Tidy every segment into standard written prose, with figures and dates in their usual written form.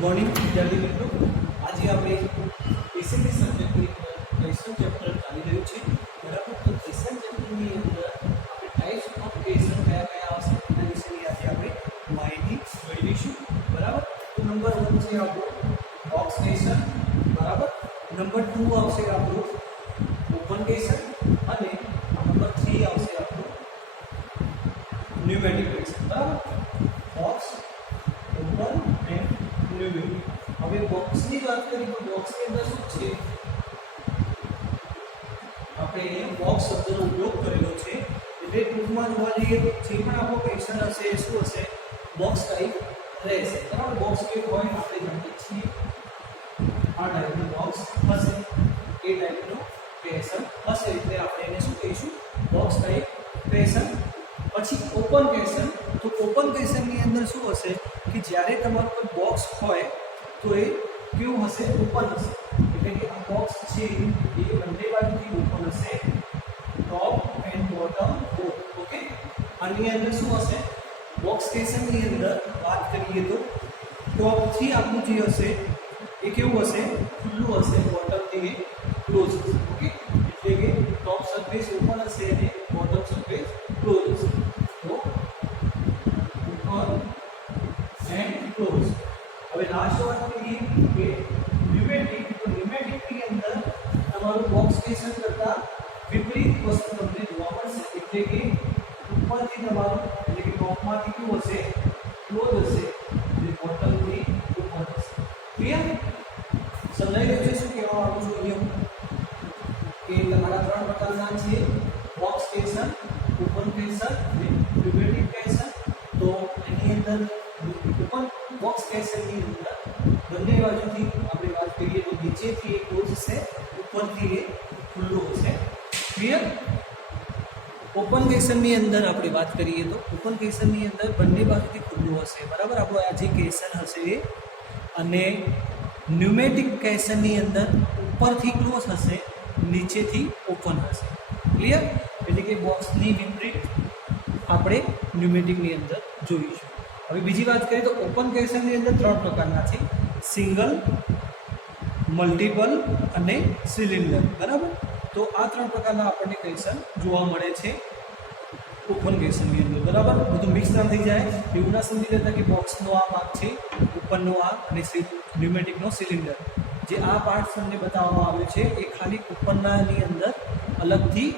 Morning विद्यार्थी मित्रों, आज આપણે એસએમએસ સબ્જેક્ટની ક્વેશ્ચન ચેપ્ટર ચાલી રહ્યું છે બરાબર। તો ક્વેશ્ચન ચેપ્ટરની અંદર આપણે ટાઈપ્સ ઓફ ક્વેશ્ચન કયા કયા આવશે એના વિશેની આજે આપણે માહિતી મેળવીશું બરાબર। તો નંબર 1 છે આપણો બોક્સ ક્વેશ્ચન બરાબર। નંબર 2 આવશે આપણો ઓપન ક્વેશ્ચન અને નંબર 3 આવશે આપણો ન્યુમેરિક ક્વેશ્ચન બરાબર। Box open end numeric. હવે બોક્સની વાત કરીએ તો બોક્સની અંદર શું છે, આપણે અહીંયા બોક્સ શબ્દનો ઉપયોગ કરેલો છે એટલે ટૂંકમાં જોવા જઈએ તો જે પણ આપણો ક્વેશ્ચન હશે એ શું હશે, બોક્સ ટાઈપ રહેશે બરાબર। બોક્સ કેવું હોય આપણે જાણીએ છીએ, આ ટાઈપનું બોક્સ હશે, એ ટાઈપનું ક્વેશ્ચન હશે એટલે આપણે એને શું કહીશું, બોક્સ ટાઈપ ક્વેશ્ચન। પછી ઓપન ક્વેશ્ચન, તો ઓપન ક્વેશ્ચનની અંદર શું હશે કે જ્યારે તમારું કોઈ બોક્સ હોય તો એ કેવું હશે, ઓપન હશે એટલે કે આ બોક્સ છે એ બંને બાજુથી ઓપન હશે, top and bottom both okay. આની અંદર શું હશે, બોક્સ ક્વેશ્ચનની અંદર વાત કરીએ તો ટોપથી આપણું જે હશે એ કેવું હશે, ખુલ્લું હશે, બોટમથી એ ક્લોઝ હશે ઓકે। એટલે કે ટોપ સરફેસ ઓપન હશે અને બોટમ સરફેસ ક્લોઝ હશે, તો ઓપન એન્ડ ક્લોઝ। હવે લાસ્ટ વાત કરીએ કે ન્યુમેરિક, તો ન્યુમેરિકની અંદર તમારું બોક્સ ક્વેશ્ચન કરતા વિપરીત વસ્તુ તમને જોવા મળશે એટલે કે ઉપરથી તમારું એટલે કે ટોપમાંથી કેવું હશે, ક્લોઝ હશે અને બોટમથી ઓપન હશે। ક્લિયર? સમજાઈ ગયું છે શું કહેવા માંગુ છું અહીંયા કે તમારા ત્રણ પ્રકારના છે, બોક્સ ક્વેશ્ચન, ઓપન ક્વેશ્ચન અને ન્યુમેરિક ક્વેશ્ચન। તો એની અંદર ઓપન બોક્સ ક્વેશ્ચનની અંદર બંને બાજુથી આપણે વાત કરીએ તો નીચેથી એ ક્લોઝ હશે, ઉપરથી એ ખુલ્લું હશે। ક્લિયર? ઓપન ક્વેશ્ચનની અંદર આપણે વાત કરીએ તો ઓપન ક્વેશ્ચનની અંદર બંને બાજુથી ખુલ્લું હશે બરાબર, આપણો આ જે ક્વેશ્ચન હશે એ, અને ન્યુમેરિક ક્વેશ્ચનની અંદર ઉપરથી ક્લોઝ હશે, નીચેથી ઓપન હશે। ક્લિયર? એટલે કે બોક્સની વિપરીત આપણે ન્યુમેરિકની અંદર જોઈશું। હવે બીજી વાત કરીએ તો ઓપન ક્વેશ્ચનની અંદર ત્રણ પ્રકારના છે, સિંગલ, મલ્ટિપલ અને સિલિન્ડર બરાબર। તો આ ત્રણ પ્રકારના આપણને ક્વેશ્ચન જોવા મળે છે ઓપન ક્વેશ્ચનની અંદર બરાબર। બધું મિક્સ ના થઈ જાય એવું ના સમજી લેતા કે બોક્સનો આ ભાગ છે, ઓપનનો આ અને ન્યુમેરિકનો સિલિન્ડર, જે આ પાર્ટ તમને બતાવવામાં આવ્યો છે એ ખાલી ઓપનનાની અંદર અલગથી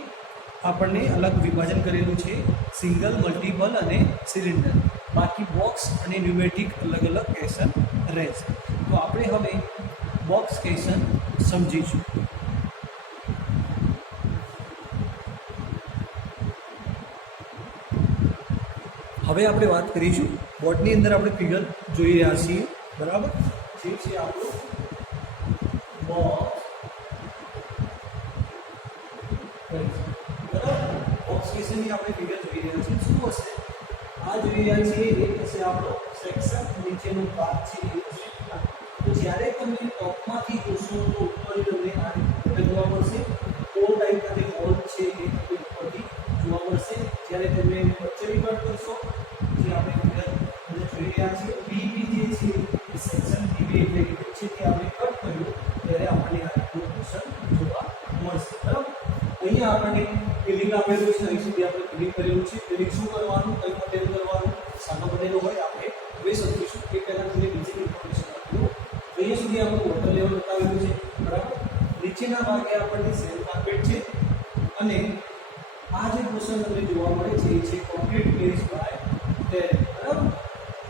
આપણને અલગ વિભાજન કરેલું છે, સિંગલ, મલ્ટિપલ અને સિલિન્ડર। બાકી બોક્સ અને ન્યુમેરિક અલગ અલગ ક્વેશ્ચન રહેશે। તો આપણે હવે બોક્સ ક્વેશ્ચન સમજીશું। હવે આપણે વાત કરીશું બોર્ડની અંદર આપણે ફિગર જોઈ રહ્યા છીએ બરાબર, જે છે આપણું બોક્સ બરાબર। બોક્સ ક્વેશ્ચનની આપણે ફિગર જોઈ રહ્યા છીએ, શું હશે આ જોઈ રહ્યા છીએ એ હશે આપણો સેક્શન, નીચેનો ભાગ છે એ હશે આ। તો જ્યારે તમે ટોપમાંથી જોશો તો ઉપર તમને આ રીતે જોવા મળશે, ફોર ટાઈપ અને હોલ છે એ તમને ઉપરથી જોવા મળશે। જ્યારે તમે વચ્ચેની કટ કરશો, જે આપણે ફિગર જોઈ રહ્યા છીએ, બીબી જે છે એ સેક્શન બીબી એટલે કે વચ્ચેથી આપણે કટ કર્યું ત્યારે આપણને આ રીતનું ક્વેશ્ચન જોવા મળશે બરાબર। અહીંયા આપણને ફિલિંગ આપેલું છે, અહીં સુધી આપણે ફિલિંગ કરેલું છે। ફિલિંગ શું કરવાનું, કઈ મોડેલ કરવાનું, સાનો બનેલો હોય આપણે હવે સમજીશું। એ પહેલાં તમને બીજી ઇન્ફોર્મેશન આપું, અહીંયા સુધી આપણે વોટર લેવલ બતાવેલું છે બરાબર। નીચેના ભાગે આપણને સેલ કાર્પેટ છે અને આ જે પોર્શન તમને જોવા મળે છે એ છે કોન્ક્રીટ બેઝ બાય ટેરેન બરાબર।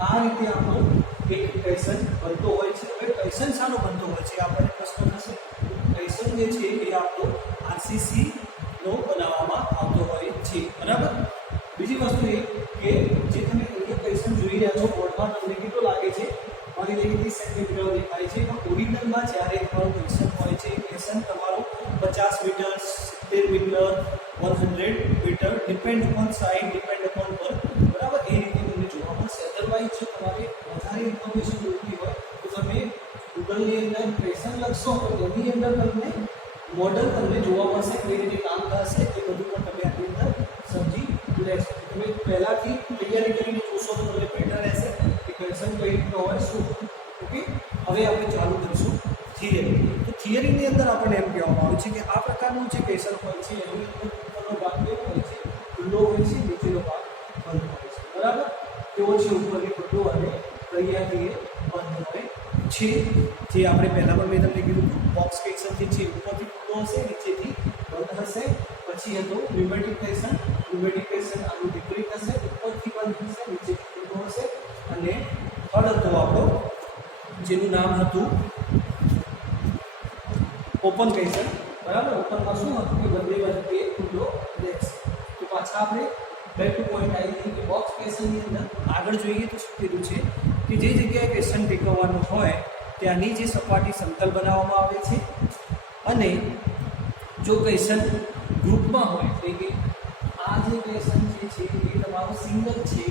આ રીતે આપણો એક ક્વેશ્ચન બનતો હોય છે। હવે ક્વેશ્ચન શાનો બનતો હોય છે આપણને પ્રશ્ન થશે, ક્વેશ્ચન જે છે એ આપણો આરસીસી નો બનાવવામાં આવતો હોય છે બરાબર। બીજી વસ્તુ એ કે જે તમે અહીંયા ક્વેશ્ચન જોઈ રહ્યા છો બોર્ડમાં તમને કેટલો લાગે છે, મારી લઈને 30 સેન્ટીમીટર દેખાય છે, પણ ઓરિજિનલમાં જ્યારે તમારો ક્વેશ્ચન હોય છે ક્વેશ્ચન તમારો 50 meter, 70 meter, 100 meter, depend upon size, depend upon work બરાબર, એ રીતે તમને જોવા મળશે। અધરવાઇઝ જો તમારે વધારે ઇન્ફોર્મેશન જોઈતી હોય તો તમે ગૂગલની અંદર ક્વેશ્ચન લખશો તો એની અંદર તમને મોડલ તમને જોવા મળશે, કઈ રીતે કામ થશે એ બધું પણ તમે આની અંદર સમજી લેશો। તમે પહેલાંથી તૈયારી કરીને જોશો તો તમને બેટર રહેશે કે ક્વેશ્ચન કઈ રીતનો હોય, શું ઓકે, હવે આપણે ચાલુ કરીશું થિયરી. તો થિયરીની અંદર આપણને એમ કહેવામાં આવે છે કે આ પ્રકારનું જે ક્વેશ્ચન હોય છે એની અંદર ઉપરનો ભાગ કેવો હોય છે, ખુલ્લો હોય છે, નીચેનો ભાગ બંધ હોય છે. બરાબર, તેવો છે ઉપરથી ખુલ્લો અને તળિયાથી બંધ હોય છે. જે આપણે પહેલાં પણ મેં તમને કીધું બોક્સ ક્વેશ્ચન જે છે ઉપરથી ખુલ્લો હશે, નીચેથી બંધ હશે. પછી હતું ન્યુમેટિક ક્વેશ્ચન. ન્યુમેટિક ક્વેશ્ચન આનું વિપરીત હશે, ઉપરથી બંધ હશે, નીચેથી ખુલ્લો હશે. અને થર્ડ હતો આપણો જેનું નામ હતું ઓપન ક્વેશ્ચન. બરાબર, ઓપનમાં શું હતું કે બંને બાજુ એક ખુલ્લો રહેશે. તો પાછા આપણે બેક ટુ પોઈન્ટ આવી ગઈ કે બોક્સ ક્વેશ્ચનની અંદર આગળ જોઈએ તો શું કીધું છે કે જે જગ્યાએ ક્વેશ્ચન ટેકવવાનું હોય ત્યાંની જે સપાટી સમતલ બનાવવામાં આવે છે. અને જો ક્વેશ્ચન ગ્રુપમાં હોય એટલે કે આ જે ક્વેશ્ચન જે છે એ તમારો સિંગલ છે,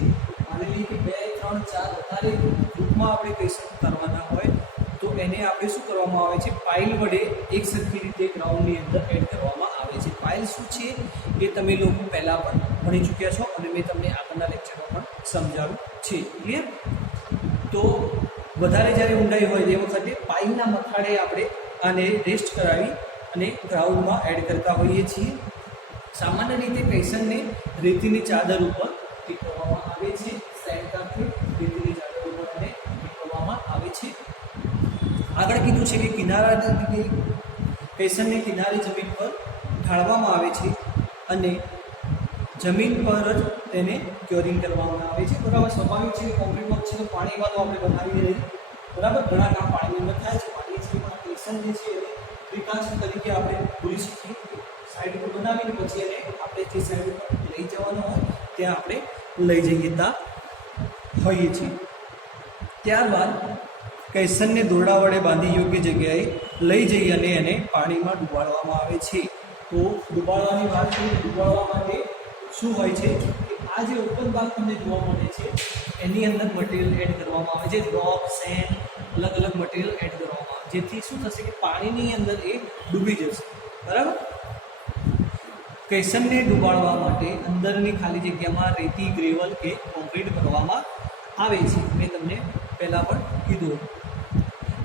માની કે 2, 3, 4 વધારે ગ્રુપમાં આપણે ક્વેશ્ચન કરવાના હોય તો એને આપણે શું કરવામાં આવે છે, પાઇલ વડે એક સરખી રીતે ગ્રાઉન્ડની અંદર એડ કરવામાં આવે છે. પાઇલ શું છે એ તમે લોકો પહેલાં પણ ભણી ચૂક્યા છો અને મેં તમને આગળના લેક્ચરમાં પણ સમજાવ્યું છે. ક્લિયર? તો વધારે જ્યારે ઊંડાઈ હોય તે વખતે પાઇલના મથાળે આપણે આને રેસ્ટ કરાવી અને ગ્રાઉન્ડમાં એડ કરતા હોઈએ છીએ. સામાન્ય રીતે ક્વેશ્ચનને રેતીની ચાદર ઉપર ટીકવવામાં આવે છે. સેન્ટરથી રેતીની ચાદર ઉપર એને ટીકવવામાં આવે છે. આગળ કીધું છે કે કિનારા ક્વેશ્ચનને કિનારે જમીન પર ઢાળવામાં આવે છે અને જમીન પર જ તેને ક્યોરિંગ કરવામાં આવે છે. બરાબર, સ્વાભાવિક છે કોન્ક્રીટ બ્લોક છે તો પાણીમાં તો આપણે બનાવી રહી. બરાબર, ઘણા કામ પાણીની અંદર થાય છે. પાણી છે પણ ક્વેશ્ચન જે છે એને પ્રિકાશન તરીકે આપણે ભૂલી શકીએ. સાઈડ પર બનાવીને પછી એને આપણે જે સાઈડ પર લઈ જવાનો હોય ત્યાં આપણે લઈ જઈએ હોઈએ છીએ. ત્યારબાદ ક્વેશ્ચનને દોરડા વડે બાંધી યોગ્ય જગ્યાએ લઈ જઈ અને એને પાણીમાં ડુબાડવામાં આવે છે. તો ડુબાડવાની વાત કરીએ, ડુબાડવા માટે શું હોય છે કે આ જે ઓપન ભાગ તમને જોવા મળે છે એની અંદર મટીરિયલ એડ કરવામાં આવે છે. રોક, સેન્ડ, અલગ અલગ મટીરિયલ એડ કરવામાં આવે જેથી શું થશે કે પાણીની અંદર એ ડૂબી જશે. બરાબર, ક્વેશ્ચનને ડુબાડવા માટે અંદરની ખાલી જગ્યામાં રેતી, ગ્રેવલ કે કોન્ક્રીટ ભરવામાં આવે છે. મેં તમને પહેલાં પણ કીધું.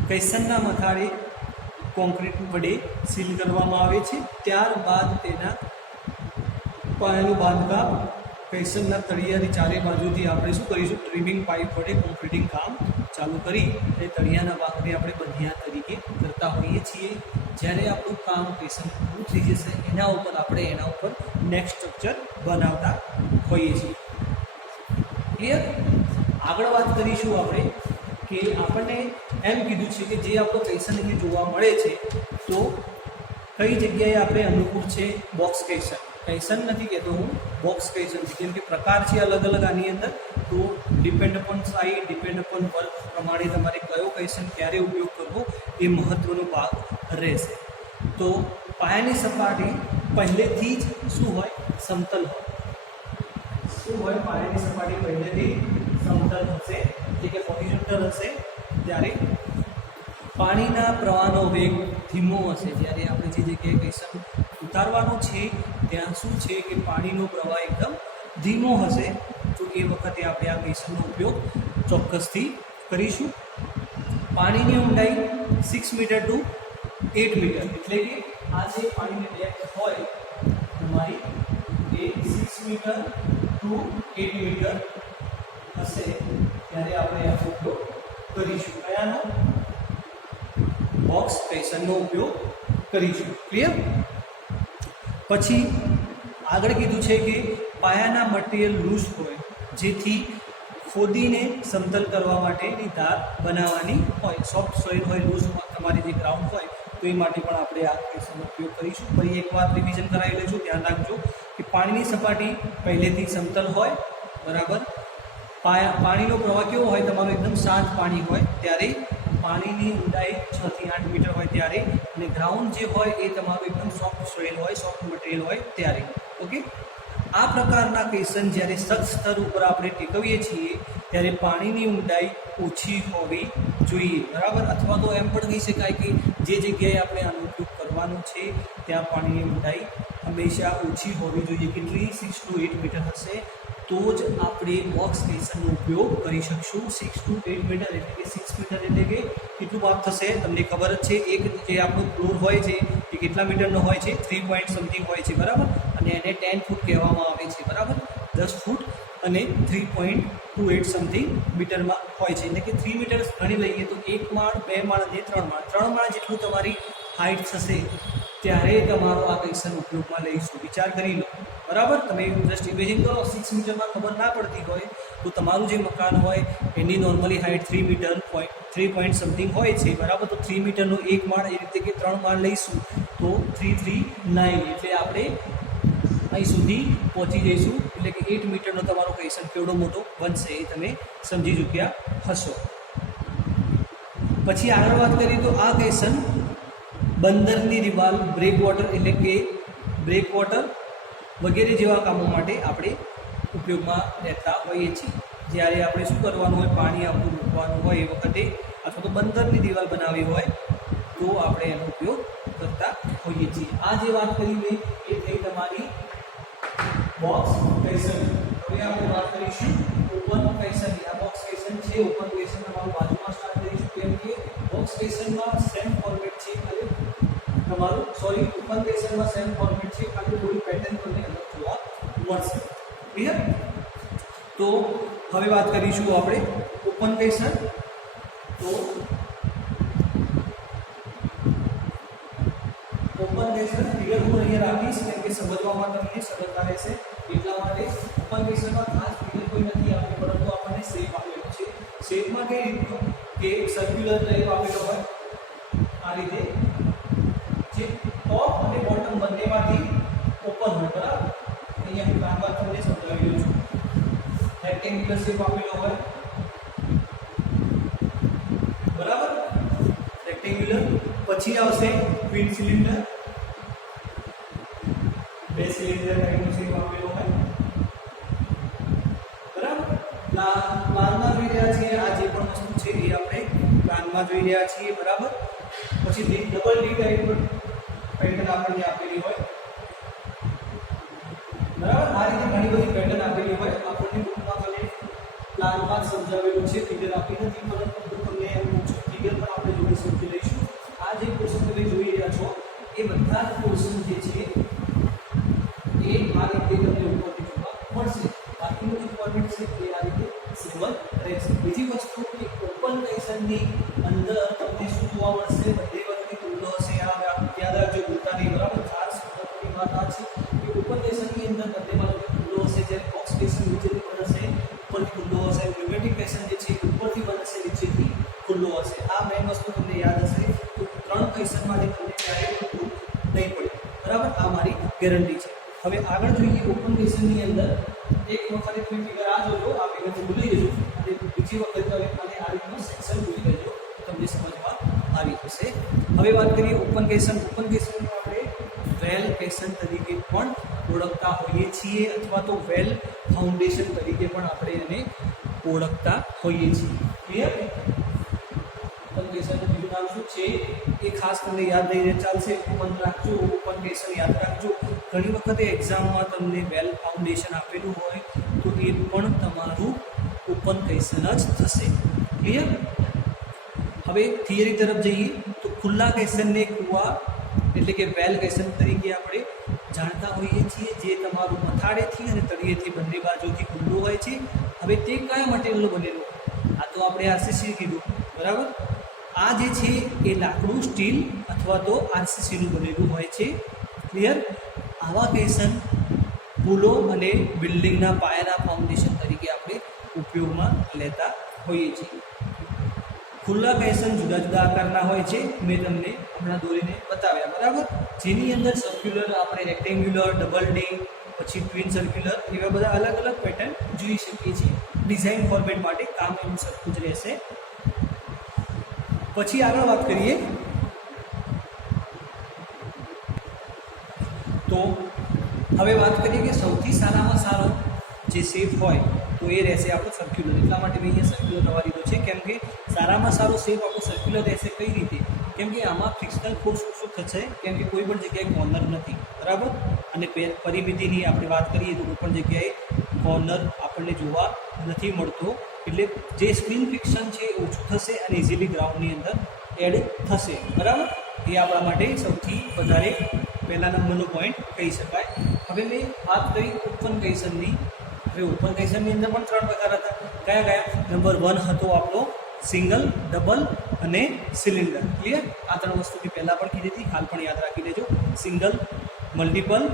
ક્વેશ્ચનના મથાળે કોન્ક્રીટ વડે સીલ કરવામાં આવે છે. ત્યારબાદ તેના પાયાનું બાંધકામ ક્વેશ્ચનના તળિયાની ચારે બાજુથી આપણે શું કરીશું, ટ્રીમિંગ પાઇપ વડે કોન્ક્રીટિંગ કામ ચાલુ કરી એ તળિયાના ભાગને આપણે બંધિયા તરીકે કરતા હોઈએ છીએ. જ્યારે આપણું કામ ક્વેશ્ચન પૂરું થઈ જશે એના ઉપર નેક્સ્ટ સ્ટ્રક્ચર બનાવતા હોઈએ છીએ. ક્લિયર? આગળ વાત કરીશું આપણે કે આપણને એમ કીધું છે કે જે આપણો ક્વેશ્ચન અહીં જોવા મળે છે તો કઈ જગ્યાએ આપણે અનુકૂળ છે બોક્સ ક્વેશ્ચન. ક્વેશ્ચન નથી કહેતો હું, બોક્સ ક્વેશ્ચન છે. કેમ કે પ્રકાર છે અલગ અલગ આની અંદર. તો depend upon size, depend upon work પ્રમાણે તમારે કયો ક્વેશ્ચન ક્યારે ઉપયોગ કરવો એ મહત્ત્વનો ભાગ રહેશે. તો પાયાની સપાટી પહેલેથી જ શું હોય, સમતલ હોય. શું હોય, પાયાની સપાટી પહેલેથી સમતલ હશે એટલે કે હોરિઝોન્ટલ હશે. ત્યારે પાણીના પ્રવાહનો વેગ ધીમો હશે. જ્યારે આપણે જે જગ્યાએ ક્વેશ્ચન ઉતારવાનો છે ત્યાં શું છે કે પાણીનો પ્રવાહ એકદમ ધીમો હશે. તો એ વખતે આપણે આ ક્વેશ્ચનનો ઉપયોગ ચોક્કસથી કરીશું. પાણીની ઊંડાઈ 6 મીટર ટુ 8 મીટર એટલે કે આ જે પાણીની ડેપ્થ હોય તમારી એ 6 મીટર ટુ 8 મીટર હશે. ત્યારે આપણે આ ઉપયોગ કરીશું. કયાનો? બોક્સ ક્વેશ્ચનનો ઉપયોગ કરીશું. ક્લિયર? પછી આગળ કીધું છે કે પાયાના મટીરિયલ લૂઝ હોય જેથી ખોદીને સમતલ કરવા માટેની ધાર બનાવવાની હોય. સોફ્ટ સોઇલ હોય, લૂઝ તમારી જે ગ્રાઉન્ડ હોય તો એ માટે પણ આપણે આ ક્વેશ્ચનનો ઉપયોગ કરીશું. ફરી એકવાર રિવિઝન કરાવી લઈશું. ધ્યાન રાખજો કે પાણીની સપાટી પહેલેથી સમતલ હોય. બરાબર, પાણીનો પ્રવાહ કેવો હોય, તમારું એકદમ શાંત પાણી હોય ત્યારે પાણીની ઊંડાઈ 6 થી 8 મીટર હોય ત્યારે, અને ગ્રાઉન્ડ જે હોય એ તમારું એકદમ સોફ્ટ સોઇલ હોય, સોફ્ટ મટીરિયલ હોય ત્યારે. ઓકે, આ પ્રકારના ક્વેશ્ચન જ્યારે સખત સ્તર ઉપર આપણે ટેકવીએ છીએ ત્યારે પાણીની ઊંડાઈ ઓછી હોવી જોઈએ. બરાબર, અથવા તો એમ પણ કહી શકાય કે જે જગ્યાએ આપણે આનો ઉપયોગ કરવાનો છે ત્યાં પાણીની ઊંડાઈ હંમેશા ઓછી હોવી જોઈએ. કેટલી? 6 to 8 મીટર હશે. તો જ આપણે બોક્સ કનેક્શનનો ઉપયોગ કરી શકશું. 6 to 8 મીટર એટલે કે 6 મીટર એટલે કે કેટલું માપ થશે તમને ખબર જ છે. એક જે આપણો ફ્લોર હોય છે એ કેટલા મીટરનો હોય છે? 3 પોઈન્ટ સમથિંગ હોય છે, બરાબર. અને એને 10 ફૂટ કહેવામાં આવે છે, બરાબર. 10 ફૂટ અને 3.28 સમથિંગ મીટરમાં હોય છે. એટલે કે 3 મીટર ગણી લઈએ તો 1 માળ, 2 માળ અને 3 માળ, 3 માળ જેટલું તમારી હાઇટ થશે ત્યારે તમારો આ કનેક્શન ઉપયોગમાં લઈશું. વિચાર કરી લો, બરાબર. તમે જસ્ટ ઇમેજિન કરો. 6 મીટરમાં ખબર ના પડતી હોય તો તમારું જે મકાન હોય એની normally height 3 metre 3 point something હોય છે, બરાબર. તો 3 મીટરનો 1 માળ એ રીતે કે 3 માળ લઈશું તો 339 એટલે આપણે અહીં સુધી પહોંચી જઈશું. એટલે કે 8 મીટરનો તમારો કનેક્શન કેવડો મોટો બનશે એ તમે સમજી ચૂક્યા હશો. પછી આગળ વાત કરીએ તો આ કનેક્શન બંદરની દિવાલ, બ્રેક વોટર એટલે કે બ્રેક વોટર વગેરે જેવા કામો માટે આપણે ઉપયોગમાં લેતા હોઈએ છીએ. જ્યારે આપણે શું કરવાનું હોય, પાણી આપણું મૂકવાનું હોય એ વખતે અથવા તો બંદરની દિવાલ બનાવવી હોય તો આપણે એનો ઉપયોગ કરતા હોઈએ છીએ. આ જે વાત કરી મેં એ થઈ તમારી બોક્સ કનેક્શન. હવે આપણે વાત કરીશું ઓપન કનેક્શનની. આ બોક્સ કનેક્શન છે, ઓપન કનેક્શન તમારું બાજુમાં સ્ટાર્ટ કરીશું. કેમ કે બોક્સ કનેક્શનમાં સેમ ફોર્મેટ છે, અને તમારું ઓપન કનેક્શનમાં સેમ ફોર્મેટ છે, ખાલી થોડી પેટર્ન તમને અલગ જોવા મળશે. ક્લિયર? તો હવે વાત કરીશું આપણે ઓપન કનેક્શન. તો ઓપન કનેક્શન ફિગર હું અહીંયા રાખીશ કેમ કે સમજવામાં તમને સરળતા રહેશે એટલા માટે. ઓપન કનેક્શનમાં ખાસ ફિગર કોઈ નથી આપી, પરંતુ આપણને શેપ આપેલો છે. શેપમાં કઈ રીતનો કે સર્ક્યુલર ટાઈપ આપેલો હોય આ રીતે, જે ટોપ અને બોટમ બંનેમાંથી ઓપન હોય, બરાબર. અહીંયા હું કામમાં તમને સમજાવી દઉં છું. રેક્ટેન્ગ્યુલર શેપ આપેલો હોય, બરાબર. રેક્ટેન્ગ્યુલર પછી આવશે ટ્વિન સિલિન્ડર, 2 સિલિન્ડર ટાઈપનો શેપ આપેલો હોય, બરાબર. પ્લાનમાં જોઈ રહ્યા છીએ આ જે પણ વસ્તુ છે એ આપણે પ્લાનમાં જોઈ રહ્યા છીએ, બરાબર. પછી ડબલ ડી ટાઈપ પેટર્ન આપણને આપેલી હોય, બરાબર. આ રીતે ઘણી બધી પેટર્ન આપેલી હોય. આપણને બુકમાં મને પ્લાનમાં સમજાવેલું છે, ફિગર આપી નથી, પરંતુ તમને એમ પૂછું ફિગર પણ આપણે જોઈ સમજી લઈશું. આ જે પોર્શન તમે જોઈ રહ્યા છો એ બધા જ પોર્શન જે છે એ આ રીતે તમને ઉપરથી જોવા મળશે. બાકીનું જે ફોર્મેટ છે એ આ રીતે સેમ રહેશે. બીજી વસ્તુ કે ઓપન કનેક્શનની અંદર તમને શું જોવા મળશે? બધે વખતે ખુલ્લો હશે. આ યાદ રાખજો, ભૂલતા નહીં, બરાબર. ખાસ મહત્વની વાત આ છે કે ઓપન કનેક્શનની અંદર બધે બાજુ ખુલ્લો હશે, જ્યારે બોક્સ કનેક્શન નીચેથી બનશે ઉપરથી ખુલ્લો હશે. ન્યુમેટિક કનેક્શન જે છે ઉપરથી બનશે, નીચેથી ખુલ્લો હશે. આ મેઇન વસ્તુ તમને યાદ હશે. તો 3 કનેક્શનમાંથી તમને ક્યારેય ખુલ્લું નહીં પડે, બરાબર. આ મારી ગેરંટી છે. હવે આગળ જોઈએ ઓપન કનેક્શનની અંદર. એક વખતે તમે ફિગર આ જોજો, આ ફિગર ભૂલી જજો, અને બીજી વખત તમે આ રીતનો સેક્શન ભૂલી જજો, તમને સમજમાં આવી જશે. હવે વાત કરીએ ઓપન કનેક્શન. ઓપન કનેક્શનમાં આપણે વેલ કનેક્શન તરીકે પણ ઓળખતા હોઈએ છીએ, અથવા તો વેલ ફાઉન્ડેશન તરીકે પણ આપણે એને ઓળખતા હોઈએ છીએ. ક્લિયર? ઓપન કનેક્શનનું બીજું નામ શું છે એ ખાસ તમને યાદ રહીને ચાલશે. ઓપન રાખજો, ઓપન કનેક્શન યાદ રાખજો. ઘણી વખતે એક્ઝામમાં તમને વેલ ફાઉન્ડેશન આપેલું હોય તો એ પણ તમારું ઓપન કનેક્શન જ થશે. ક્લિયર? હવે થિયરી તરફ જઈએ તો ખુલ્લા કનેક્શનને કુવા એટલે કે વેલ કનેક્શન તરીકે આપણે જાણતા હોઈએ છીએ, જે તમારું મથાળેથી અને તળિયેથી બંને બાજુથી ખુલ્લું હોય છે. હવે તે કયા મટીરિયલનું બનેલું? આ તો આપણે આરસીસી કીધું, બરાબર. આ જે છે એ લાકડું, સ્ટીલ અથવા તો આરસીસીનું બનેલું હોય છે. ક્લિયર? આવા કનેક્શન પુલો અને બિલ્ડિંગના પાયાના ફાઉન્ડેશન તરીકે આપણે ઉપયોગમાં લેતા હોઈએ છીએ. ખુલ્લા કનેક્શન જુદા જુદા આકારના હોય છે, મેં તમને હમણાં દોરીને બતાવ્યા, બરાબર. જેની અંદર સર્ક્યુલર, આપણે રેક્ટેન્ગ્યુલર, ડબલ ડી, પછી ટ્વિન સર્ક્યુલર એવા બધા અલગ અલગ પેટર્ન જોઈ શકીએ છીએ. ડિઝાઇન ફોર્મેટ માટે કામ એનું સરખું જ રહેશે. પછી આગળ વાત કરીએ તો હવે વાત કરીએ કે સૌથી સારામાં સારો જે શેપ હોય તો એ રહેશે આપણો સર્ક્યુલર. એટલા માટે મેં અહીંયા સર્ક્યુલર દવા લીધો છે, કેમ કે સારામાં સારો શેપ આપણો સર્ક્યુલર રહેશે. કઈ રીતે? કેમ કે આમાં ફ્રિક્શનલ ફોર્સ શું થશે? કેમ કે કોઈ પણ જગ્યાએ કોર્નર નથી, બરાબર. અને પરિમિતિની આપણે વાત કરીએ તો કોઈ પણ જગ્યાએ કોર્નર આપણને જોવા નથી મળતો, એટલે જે સ્ક્રીન ફ્રિક્શન છે એ ઓછું થશે અને ઇઝીલી ગ્રાઉન્ડની અંદર એડ થશે. બરાબર, એ આપણા માટે સૌથી વધારે પહેલા નંબરનો પોઈન્ટ કહી શકાય. હવે મેં વાત કરી ઓપન કન્ડિશનની. હવે ઓપન કન્ડિશનની અંદર પણ 3 પ્રકાર હતા. કયા કયા? નંબર 1 હતો આપણો સિંગલ, ડબલ અને સિલિન્ડર. ક્લિયર? આ 3 વસ્તુ મેં પહેલાં પણ કીધી હતી, હાલ પણ યાદ રાખી લેજો. સિંગલ, મલ્ટિપલ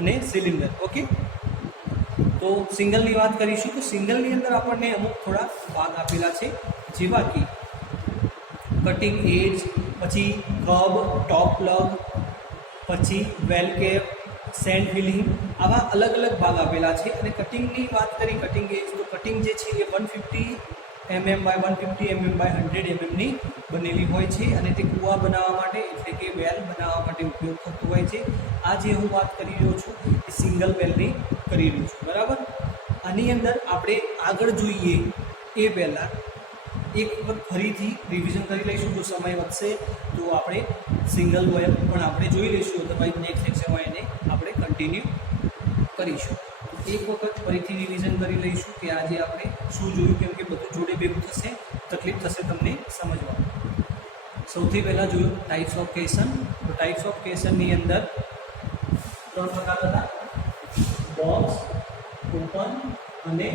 અને સિલિન્ડર. ઓકે, તો સિંગલની વાત કરીશું. તો સિંગલની અંદર આપણને અમુક થોડા ભાગ આપેલા છે, જેવા કે કટિંગ એજ, પછી કબ, ટોપ પ્લગ, પછી વેલ કેપ, સેન્ડ ફિલિંગ, આવા અલગ અલગ ભાગ આપેલા છે. અને કટિંગની વાત કરી, કટિંગ એજ, તો કટિંગ જે છે એ 150 mm by 150 mm by 100 mm ની બનેલી હોય છે અને તે કૂવા બનાવવા માટે એટલે કે વેલ બનાવવા માટે ઉપયોગ થતો હોય છે. આ જે હું વાત કરી રહ્યો છું એ સિંગલ વેલની કરી રહ્યો છું. બરાબર, આની અંદર આપણે આગળ જોઈએ એ પહેલાં એક વખત ફરીથી રિવિઝન કરી લઈશું. જો સમય વધશે તો આપણે સિંગલ વેલ પણ આપણે જોઈ લઈશું, otherwise નેક્સ્ટ લેક્ચરમાં એને આપણે કન્ટિન્યુ કરીશું. એક વખત ફરીથી રિવિઝન કરી લઈશું કે આજે આપણે શું જોયું, કેમ કે બધું જોડે ભેગું થશે, તકલીફ થશે તમને સમજવામાં. સૌથી પહેલાં જોયું ટાઈપ્સ ઓફ ક્વેશ્ચન. તો ટાઈપ્સ ઓફ ક્વેશ્ચનની અંદર 3 પ્રકાર હતા: બોક્સ, ઓપન અને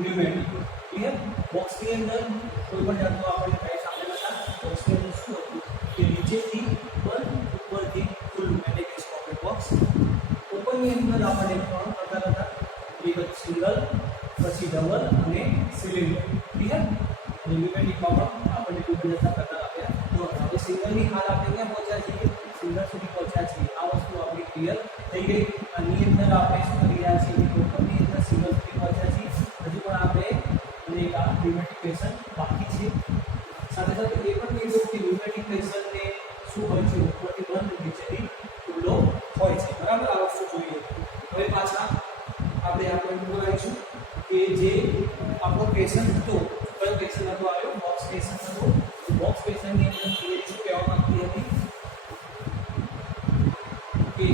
ન્યુમેરિક. ક્લિયર? બોક્સની અંદર કોઈ પણ જાતનો આપણે ટાઈપ્સ આપેલા હતા. બોક્સની અંદર શું હતું કે નીચેથી બંધ, ઉપરથી ખુલ્લું, એટલે કે સોકેટ બોક્સ. ઓપનની અંદર આપણે 3 પ્રકાર હતા: એક સિંગલ, પછી ડબલ અને સિલિન્ડર. ક્લિયર? અને ન્યુમેરિકમાં પણ આપણને કોઈ પણ જાતના પ્રકાર આપ્યા નહોતા. હવે સિંગલની હાલ આપણે ક્યાં પહોંચ્યા છીએ? સિંગલ સુધી પહોંચ્યા છીએ. આ વસ્તુ આપણી ક્લિયર થઈ ગઈ. આની અંદર આપણે શું કરી રહ્યા છીએ? ઓપનની અંદર સિંગલ સુધી પહોંચ્યા છીએ. હજુ પણ આપણે ન્યુમેરિક ક્વેશ્ચન બાકી છે. સાથે સાથે એ પણ કહીશું કે ન્યુમેરિક ક્વેશ્ચનને શું હોય છે? ઉપરથી બંધ, નીચેથી ખુલ્લો હોય છે. બરાબર, આ વસ્તુ જોઈએ. હવે પાછા આપણે આ પોઈન્ટ પર આવીશું કે જે આપણો ક્વેશ્ચન હતો, કયો ક્વેશ્ચન હતો આવ્યો? બોક્સ ક્વેશ્ચન હતો. બોક્સ ક્વેશ્ચનની અંદર થિયરી શું કહેવા માંગતી હતી કે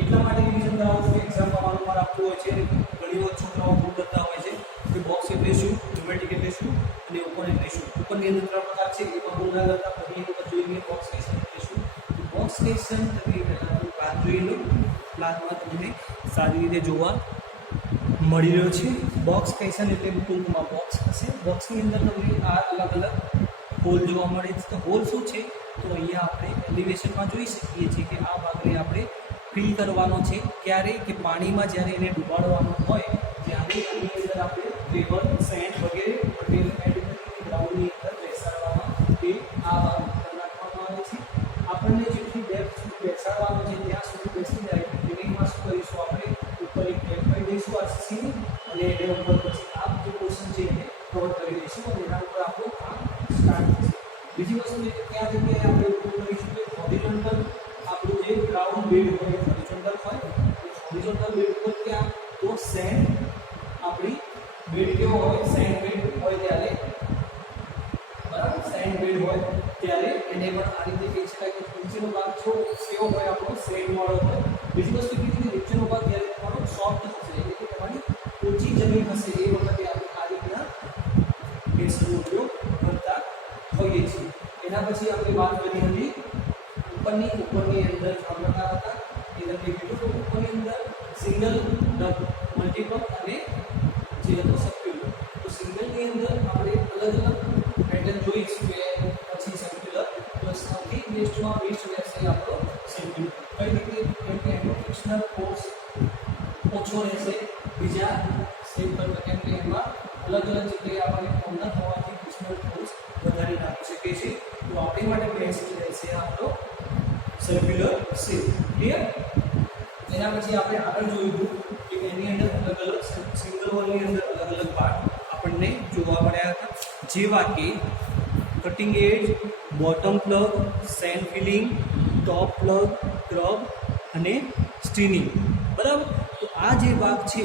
એટલા માટે રિવિઝન કરાવું છું કે એક્ઝામમાં વારંવાર આપતું હોય છે. ઘણી વખત છોકરાઓ ભૂલ કરતા હોય છે કે બોક્સ એટલે શું, ન્યુમેરિક એટલે શું અને ઓપન એટલે શું. ઓપનની અંદર 3 પ્રકાર છે, એમાં ભૂલ ના કરતા. પહેલી વખત જોઈએ બોક્સ ક્વેશ્ચન એટલે શું. બોક્સ ક્વેશ્ચન તમે પહેલાં પ્લાન જોઈ લો. પ્લાનમાં તમને સારી રીતે જોવા મળી રહ્યો છે. બોક્સ ક્વેશ્ચન એટલે ટૂંકમાં બોક્સ હશે. બોક્સની અંદર તમને આ અલગ અલગ હોલ જોવા મળે છે. તો હોલ શું છે? તો અહીંયા આપણે એલિવેશનમાં જોઈ શકીએ છીએ કે આ ભાગને આપણે ફિલ કરવાનો છે. ક્યારે? કે પાણીમાં જ્યારે એને ડુબાડવાનું હોય ત્યારે આની અંદર આપણે પેપર, સેન્ટ વગેરે મટીરિયલ એડ કરીને ગ્રાઉન્ડની અંદર બેસાડવામાં તે આ ભાગ નાખવામાં આવે છે. આપણને જેટલી ડેપ્થ સુધી બેસાડવાનો છે ત્યાં સુધી બેસી જાય ટ્રેનિંગમાં શું કરીશું? આપણે ઉપર એક ટેપ કરી દઈશું આરસીસીની અને એને ઉપર પછી આ જે પોર્શન છે એને કવર કરી દઈશું અને એના ઉપર આપણું કામ સ્ટાર્ટ થશે. બીજી વસ્તુ એ કે ત્યાં જગ્યાએ આપણે ઉપયોગ કરીશું કે હોરિઝોન્ટલ આપણું જે ગ્રાઉન્ડ બેડ હોય હોરિઝોન્ટલ હોય. હોરિઝોન્ટલ બેડ ઉપર ત્યાં તો સેન્ડ આપણી બેડ કેવો હોય? સેન્ડ બેડ હોય ત્યારે, બરાબર, સેન્ડ બેડ હોય ત્યારે એને પણ આ રીતે કહી શકાય કે નીચેનો ભાગ કેવો હોય? આપણો સેન્ડ વાળો હોય. બીજી વસ્તુ કીધી કે નીચેનો ભાગ જ્યારે તમારો સોફ્ટ હશે, એટલે કે તમારી ઊંચી જમીન હશે, એ વખતે આપણે આ રીતના કેસનો ઉપયોગ કરતા હોઈએ છીએ. એના પછી આપણે વાત કરી હતી ઉપરની અંદર 3 પ્રકાર હતા. એ તમને કીધું તો ઉપરની અંદર સિંગલ, ડબલ, મલ્ટિપલ અને જે હતો સર્ક્યુલર. તો સિંગલની અંદર આપણે અલગ અલગ પેટર્ન જોઈશું કે પછી સર્ક્યુલર, તો સૌથી બેસ્ટમાં બેસ્ટ રહેશે આપણો સર્ક્યુલર. કઈ રીતે? કેમ કે એનો ફ્રિક્શનલ ફોર્સ ઓછો રહેશે બીજા સ્ટેપ કરતાં, કેમ કે એમાં અલગ અલગ જગ્યાએ આપણને કોર્નર હોવાથી ફ્રિક્શનલ ફોર્સ વધારે નાખી શકે છે. તો આપણી માટે બેસ્ટ રહેશે આપણો સર્ક્યુલર શેપ. ક્લિયર? એના પછી આપણે આગળ જોયું કે એની અંદર અલગ અલગ સિંગલ વોલની અંદર અલગ અલગ પાર્ટ આપણને જોવા મળ્યા હતા, જેવા કે cutting edge, bottom plug, sand filling, top plug, curb અને સ્ટીનિંગ. બરાબર, તો આ જે ભાગ છે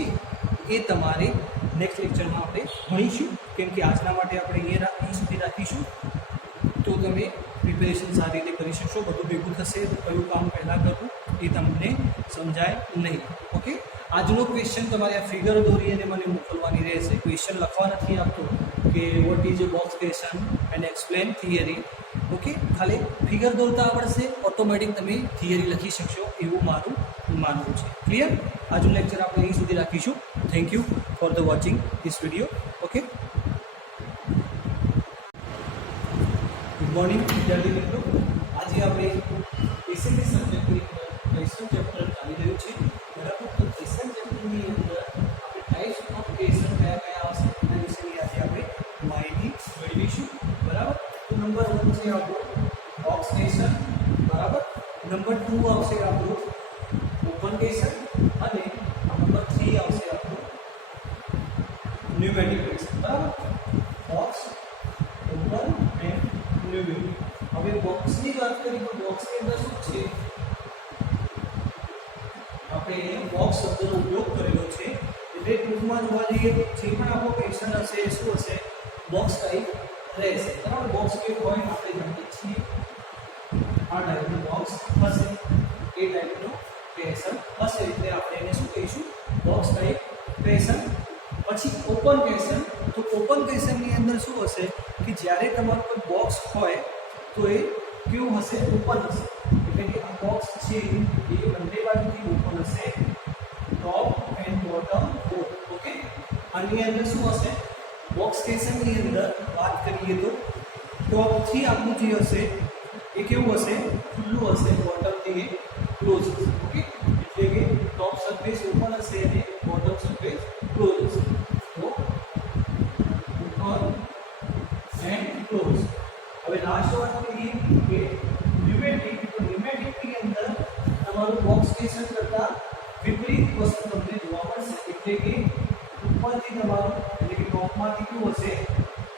એ તમારે નેક્સ્ટ લેક્ચરમાં આપણે ભણીશું, કેમ કે આજના માટે આપણે અહીં સુધી રાખીશું. તો તમે પ્રિપેરેશન સારી રીતે કરી શકશો. બધું ભેગું થશે તો કયું કામ પહેલાં કરવું એ તમને સમજાય નહીં. ઓકે, આજનો ક્વેશ્ચન તમારે આ ફિગર દોરી અને મને મોકલવાની રહેશે. ક્વેશ્ચન લખવા નથી આપતો કે what is a box question and explain theory. Okay, ખાલી ફિગર દોરતા આવડશે, ઓટોમેટિક તમે થિયરી લખી શકશો એવું મારું માનવું છે. ક્લિયર? આજનું લેક્ચર આપણે અહીં સુધી રાખીશું. Thank you for the watching this video. Okay, good morning વિદ્યાર્થી મિત્રો. આજે આપણે એસએમસી સબ્જેક્ટની ક્વેશ્ચન ચેપ્ટર ચાલી રહ્યું છે. બરાબર, તો ક્વેશ્ચન ચેપ્ટરની અંદર આપણે ટાઈપ્સ ઓફ ક્વેશ્ચન કયા કયા આવશે એના વિશેની આજે આપણે માહિતી મેળવીશું. બરાબર, તો નંબર 1 છે આપણો બોક્સ ક્વેશ્ચન. બરાબર, નંબર 2 આવશે આપણું ઓપન ક્વેશ્ચન અને નંબર 3 આવશે આપણું ન્યુમેરિક ક્વેશ્ચન. બરાબર, બોક્સ, ઓપન એન્ડ ન્યુમેરિક. હવે બોક્સની વાત કરીએ તો બોક્સની અંદર શું છે, આપણે બોક્સ શબ્દનો ઉપયોગ કરેલો છે. એટલે ટૂંકમાં જોવા જઈએ તો જે પણ આપણો ક્વેશ્ચન હશે એ શું હશે, બોક્સ ટાઈપ રહેશે. બરાબર, બોક્સ કેવું હોય આપણે જાણીએ છીએ. આ ટાઈપનું બોક્સ હશે, એ ટાઈપનું ક્વેશ્ચન હશે એટલે આપણે એને શું કહીશું, બોક્સ ટાઈપ ક્વેશ્ચન. પછી ઓપન ક્વેશ્ચન. તો ઓપન ક્વેશ્ચનની અંદર શું હશે કે જ્યારે તમારું કોઈ બોક્સ હોય તો એ કેવું હશે, ઓપન હશે. એટલે કે આ બોક્સ છે એ બંને બાજુથી ઓપન હશે, top and bottom both. Okay, આની અંદર શું હશે, બોક્સ ક્વેશ્ચનની અંદર વાત કરીએ તો ટોપથી આપણું જે હશે એ કેવું હશે, ખુલ્લું હશે, બોટમથી એ ક્લોઝ હશે. ઓકે, એટલે કે ટોપ સરફેસ ઓપન હશે અને બોટમ સરફેસ ક્લોઝ હશે. તો ઓપન એન્ડ ક્લોઝ. હવે લાસ્ટ વાત કરીએ કે ન્યુમેટિક. તો ન્યુમેટિકની અંદર તમારું બોક્સ ક્વેશ્ચન કરતાં વિપરીત વસ્તુ તમને જોવા મળશે. એટલે કે ઉપરથી તમારું એટલે કે ટોપમાંથી કેવું હશે,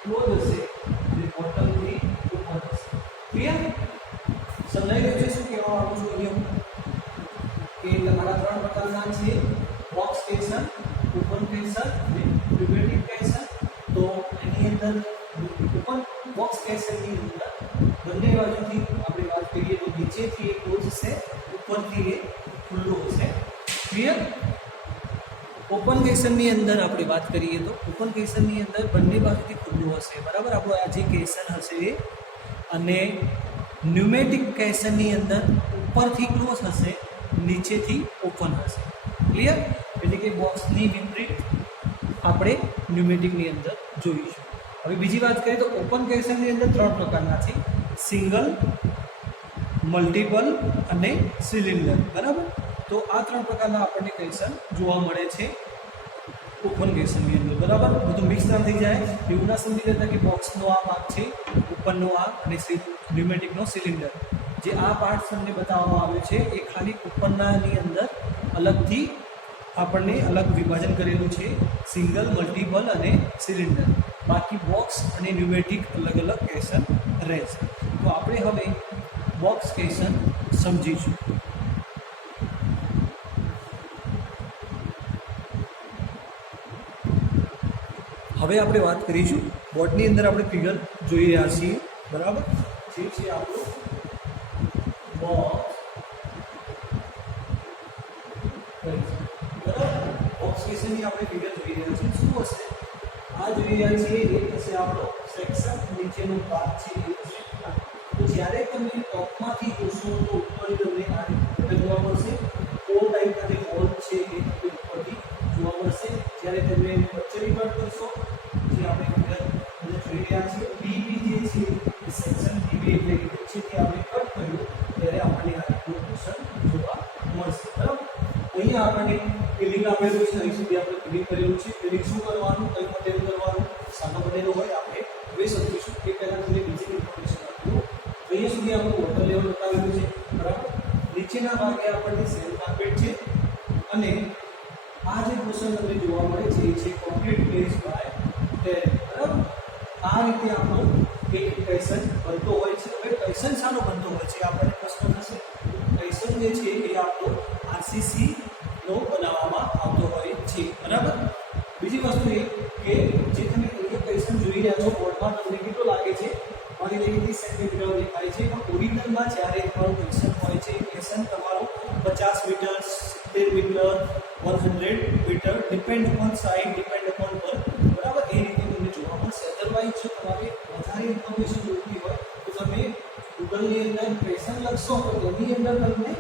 ક્લોઝ હશે અને બોટમથી ઓપન હશે. ક્લિયર? સમજાઈ ગયું છે શું કહેવા માંગુ છું અહીંયા કે તમારા 3 પ્રકારના છે, બોક્સ ક્વેશ્ચન, ઓપન ક્વેશ્ચન અને ન્યુમેરિક ક્વેશ્ચન. તો એની અંદર ઓપન બોક્સ ક્વેશ્ચનની અંદર બંને બાજુથી આપણે વાત કરીએ તો નીચેથી એ ક્લોઝ હશે, ઉપરથી એ ખુલ્લું હશે. ક્લિયર? ઓપન ક્વેશ્ચનની અંદર આપણે વાત કરીએ તો ઓપન ક્વેશ્ચનની અંદર બંને બાજુથી ખુલ્લું હશે. બરાબર, આપણો આ જે ક્વેશ્ચન હશે એ. અને ન્યુમેટિક ક્વેશ્ચનની અંદર ઉપરથી ક્લોઝ હશે, નીચેથી ઓપન હશે. ક્લિયર? એટલે કે બોક્સની વિપરીત આપણે ન્યુમેટિકની અંદર જોઈશું. હવે બીજી વાત કરીએ તો ઓપન ક્વેશ્ચનની અંદર 3 પ્રકારના છે, સિંગલ, મલ્ટિપલ અને સિલિન્ડર. બરાબર, તો આ 3 પ્રકારના આપણને ક્વેશ્ચન જોવા મળે છે ઓપન ક્વેશ્ચનની અંદર. બરાબર, બધું મિક્સ ના થઈ જાય એવું ના સમજી લેતા કે બોક્સનો આ ભાગ છે, ઓપનનો આ અને ન્યુમેટિકનો સિલિન્ડર. જે આ પાર્ટ તમને બતાવવામાં આવ્યો છે એ ખાલી ઓપનનાની અંદર અલગથી આપણને અલગ વિભાજન કરેલું છે, સિંગલ, મલ્ટિપલ અને સિલિન્ડર. બાકી બોક્સ અને ન્યુમેટિક અલગ અલગ ક્વેશ્ચન રહેશે. તો આપણે હવે બોક્સ ક્વેશ્ચન સમજીશું. હવે આપણે વાત કરીશું બોર્ડની અંદર આપણે ફિગર જોઈ રહ્યા છીએ. બરાબર, જે છે આપણું બોક્સ. બરાબર, બોક્સ ક્વેશ્ચનની આપણે ફિગર જોઈ રહ્યા છીએ. શું હશે, આ જોઈ રહ્યા છીએ એ હશે આપણો સેક્શન, નીચેનો ભાગ છે એ હશે. તો જ્યારે તમે ટોપમાંથી જોશો તો ઉપર તમને આ રીતે જોવા મળશે, ઓ ટાઈપ અને હોલ છે એ તમને ઉપરથી જોવા મળશે. જ્યારે તમે વચ્ચેની કટ કરશો, જે આપણે ફિગર જોઈ રહ્યા છીએ, બીબી જે છે એ સેક્શન બીબી એટલે કે વચ્ચેથી આપણે કટ કર્યું ત્યારે આપણને આ રીતનું ક્વેશ્ચન જોવા મળશે. બરાબર, અહીંયા આપણને ફિલિંગ આપેલું છે, અહીં સુધી આપણે ફિલિંગ કરેલું છે. ફિલિંગ શું કરવાનું, કઈ માટે કરવાનું, સાનો બનેલો હોય આપણે જોઈ શકીશું. એ પહેલાં તમને બીજી ઇન્ફોર્મેશન આપું. અહીંયા સુધી આપણું વોટર લેવલ બતાવેલું છે. બરાબર, નીચેના ભાગે આપણને સેલ કાર્પેટ છે અને આ જે પોર્શન તમને જોવા મળે છે એ છે કોન્ક્રીટ બેઝ બાય ટેર. બરાબર, આ રીતે આપણો એક ક્વેશ્ચન બનતો હોય છે. હવે ક્વેશ્ચન શાનો બનતો હોય છે આપણને પ્રશ્ન થશે. ક્વેશ્ચન જે છે એ આપણો આરસીસી નો બનાવવામાં આવતો હોય છે. બરાબર, બીજી વસ્તુ એ કે જે તમે અહીંયા ક્વેશ્ચન જોઈ રહ્યા છો બોર્ડમાં તમને કેટલો લાગે છે માની લઈએ 30 સેન્ટીમીટર દેખાય છે પણ ઓરિજિનલમાં જ્યારે તમારું ક્વેશ્ચન હોય છે ક્વેશ્ચન તમારો 50 meter 70 meter 100 meter depend upon side depend upon પર બરાબર એ રીતે તમને જોવા મળશે અધરવાઇઝ જો તમારે વધારે ઇન્ફોર્મેશન જોઈતી હોય તો તમે ગૂગલની અંદર ક્વેશ્ચન લખશો તો એની અંદર તમને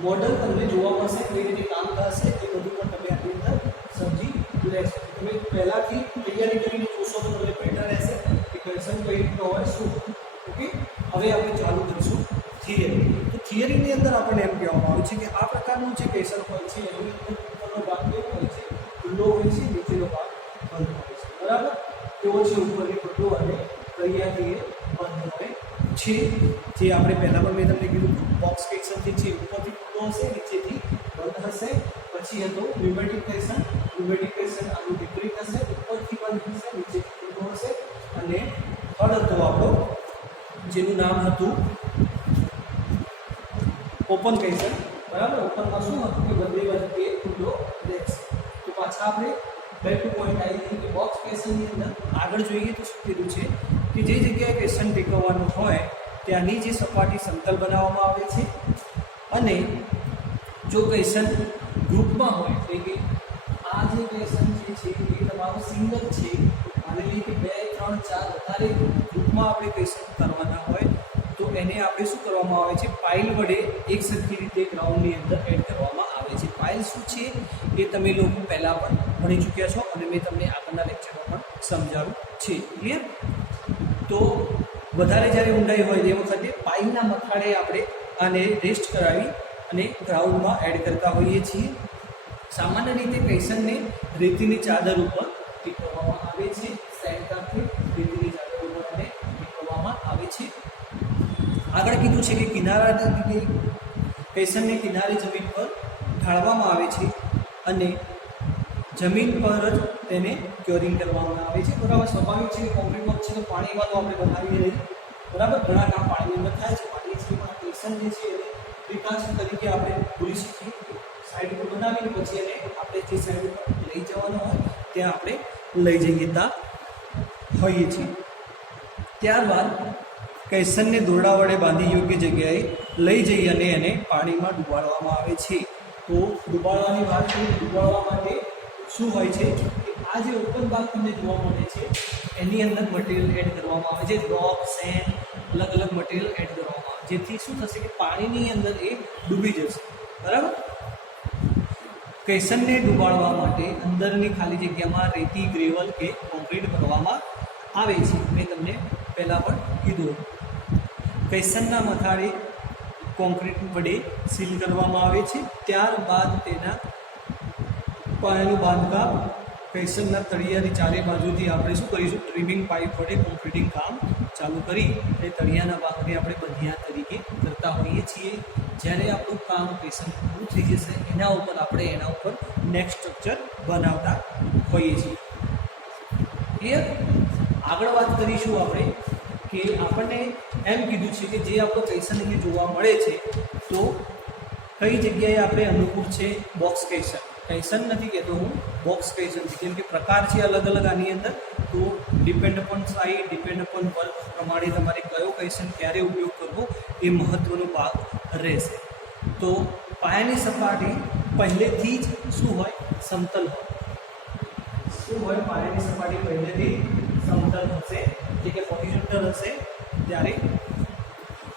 મોડલ તમને જોવા મળશે કઈ રીતે કામ થશે એ બધું પણ તમે આની અંદર સમજી લેશો તમે પહેલાથી તૈયારી કરીને જોશો તો તમને બેટર રહેશે કે ક્વેશ્ચન કઈ રીતનો હોય શું ઓકે હવે આપણે ચાલુ કરીશું થિયરી તો થિયરીની અંદર આપણને એમ કહેવામાં આવે છે કે આ પ્રકારનું જે ક્વેશ્ચન હોય છે એની અંદર ઉપરનો ભાગ કેવો હોય છે ખુલ્લો હોય છે નીચેનો ભાગ બંધ હોય છે બરાબર તેવો છે ઉપરની ખુલ્લો અને તૈયારી બંધ હોય છે જે આપણે પહેલાં પણ મેં તમને કીધું બોક્સ ક્વેશ્ચન જે છે ઉપરથી ખુલ્લો હશે નીચેથી બંધ હશે પછી હતો ન્યુમેટિક ક્વેશ્ચન આનું વિપરીત હશે ઉપરથી બંધ હશે નીચેથી ખુલ્લો હશે અને થર્ડ હતો આપણો જેનું નામ હતું ઓપન ક્વેશ્ચન બરાબર ઓપનમાં શું હતું કે બંને બાજુ એ ખુલ્લો રહેશે તો પાછા આપણે બેક ટુ પોઈન્ટ આવી ગયું કે બોક્સ ક્વેશ્ચનની અંદર આગળ જોઈએ તો શું કીધું છે કે જે જગ્યાએ ક્વેશ્ચન ટેકવવાનું હોય ત્યાંની જે સપાટી સમતલ બનાવવામાં આવે છે અને જો ક્વેશ્ચન ગ્રુપમાં હોય એટલે કે આ જે ક્વેશ્ચન જે છે એ તમારો સિંગલ છે માની લઈએ કે 2 3 4 વધારે ગ્રુપમાં આપણે ક્વેશ્ચન કરવાના હોય તો એને આપણે શું કરવામાં આવે છે પાઇલ વડે એક સરખી રીતે ગ્રાઉન્ડની અંદર એડ કરવામાં આવે છે પાઇલ શું છે એ તમે લોકો પહેલાં પણ ભણી ચૂક્યા છો અને મેં તમને આગળના લેક્ચરમાં પણ સમજાવ્યું છે ક્લિયર તો વધારે જ્યારે ઊંડાઈ હોય તે વખતે પાઇલના મથાળે આપણે આને રેસ્ટ કરાવી અને ગ્રાઉન્ડમાં એડ કરતા હોઈએ છીએ સામાન્ય રીતે ક્વેશ્ચનને રેતીની ચાદર ઉપર ટીકવવામાં આવે છે સેન્ટરથી રેતીની ચાદર ઉપર અને ટીકવવામાં આવે છે આગળ કીધું છે કે કિનારા ક્વેશ્ચનને કિનારે જમીન પર ઢાળવામાં આવે છે અને જમીન પર જ તેને ક્યોરિંગ કરવામાં આવે છે બરાબર સ્વાભાવિક છે કોન્ક્રીટ બ્લોક છે તો પાણીમાં તો આપણે બનાવીએ નહીં બરાબર ઘણા કામ પાણીની અંદર થાય છે પાણી છે પણ ક્વેશ્ચન જે છે એને પ્રિકાશન તરીકે આપણે ભૂલી શકીએ સાઈડ પર બનાવીને પછી એને આપણે જે સાઈડ પર લઈ જવાનો હોય ત્યાં આપણે લઈ જઈએ તા હોઈએ છીએ ત્યારબાદ ક્વેશ્ચનને દોરડા વડે બાંધી યોગ્ય જગ્યાએ લઈ જઈ અને એને પાણીમાં ડૂબાડવામાં આવે છે તો ડૂબાડવાની વાત કરીએ ડૂબાડવા માટે શું હોય છે કે આ જે ઓપન ભાગ તમને જોવા મળે છે એની અંદર મટીરિયલ એડ કરવામાં આવે છે રોક સેન્ડ અલગ અલગ મટીરિયલ એડ કરવામાં આવે જેથી શું થશે કે પાણીની અંદર એ ડૂબી જશે બરાબર ક્વેશ્ચનને ડૂબાડવા માટે અંદરની ખાલી જગ્યામાં રેતી ગ્રેવલ કે કોન્ક્રીટ ભરવામાં આવે છે મેં તમને પહેલાં પણ કીધું ક્વેશ્ચનના મથાળે કોન્ક્રીટ વડે સીલ કરવામાં આવે છે ત્યારબાદ તેના પાયાનું બાંધકામ ક્વેશ્ચનના તળિયાની ચારે બાજુથી આપણે શું કરીશું ટ્રીમિંગ પાઇપ વડે કોન્ક્રીટિંગ કામ ચાલુ કરી એ તળિયાના ભાગને આપણે બંધિયા તરીકે કરતા હોઈએ છીએ જ્યારે આપણું કામ ક્વેશ્ચન પૂરું થઈ જશે એના ઉપર નેક્સ્ટ સ્ટ્રક્ચર બનાવતા હોઈએ છીએ ક્લિયર આગળ વાત કરીશું આપણે કે આપણને એમ કીધું છે કે જે આપણો ક્વેશ્ચન અહીં જોવા મળે છે તો કઈ જગ્યાએ આપણે અનુકૂળ છે બોક્સ ક્વેશ્ચન નથી કહેતો હું બોક્સ ક્વેશ્ચન છે કેમ કે પ્રકાર છે અલગ અલગ આની અંદર તો depend upon size depend upon work પ્રમાણે તમારે કયો ક્વેશ્ચન ક્યારે ઉપયોગ કરવો એ મહત્ત્વનો ભાગ રહેશે તો પાયાની સપાટી પહેલેથી જ શું હોય સમતલ હોય શું હોય પાયાની સપાટી પહેલેથી સમતલ હશે એટલે કે હોરિઝોન્ટલ હશે ત્યારે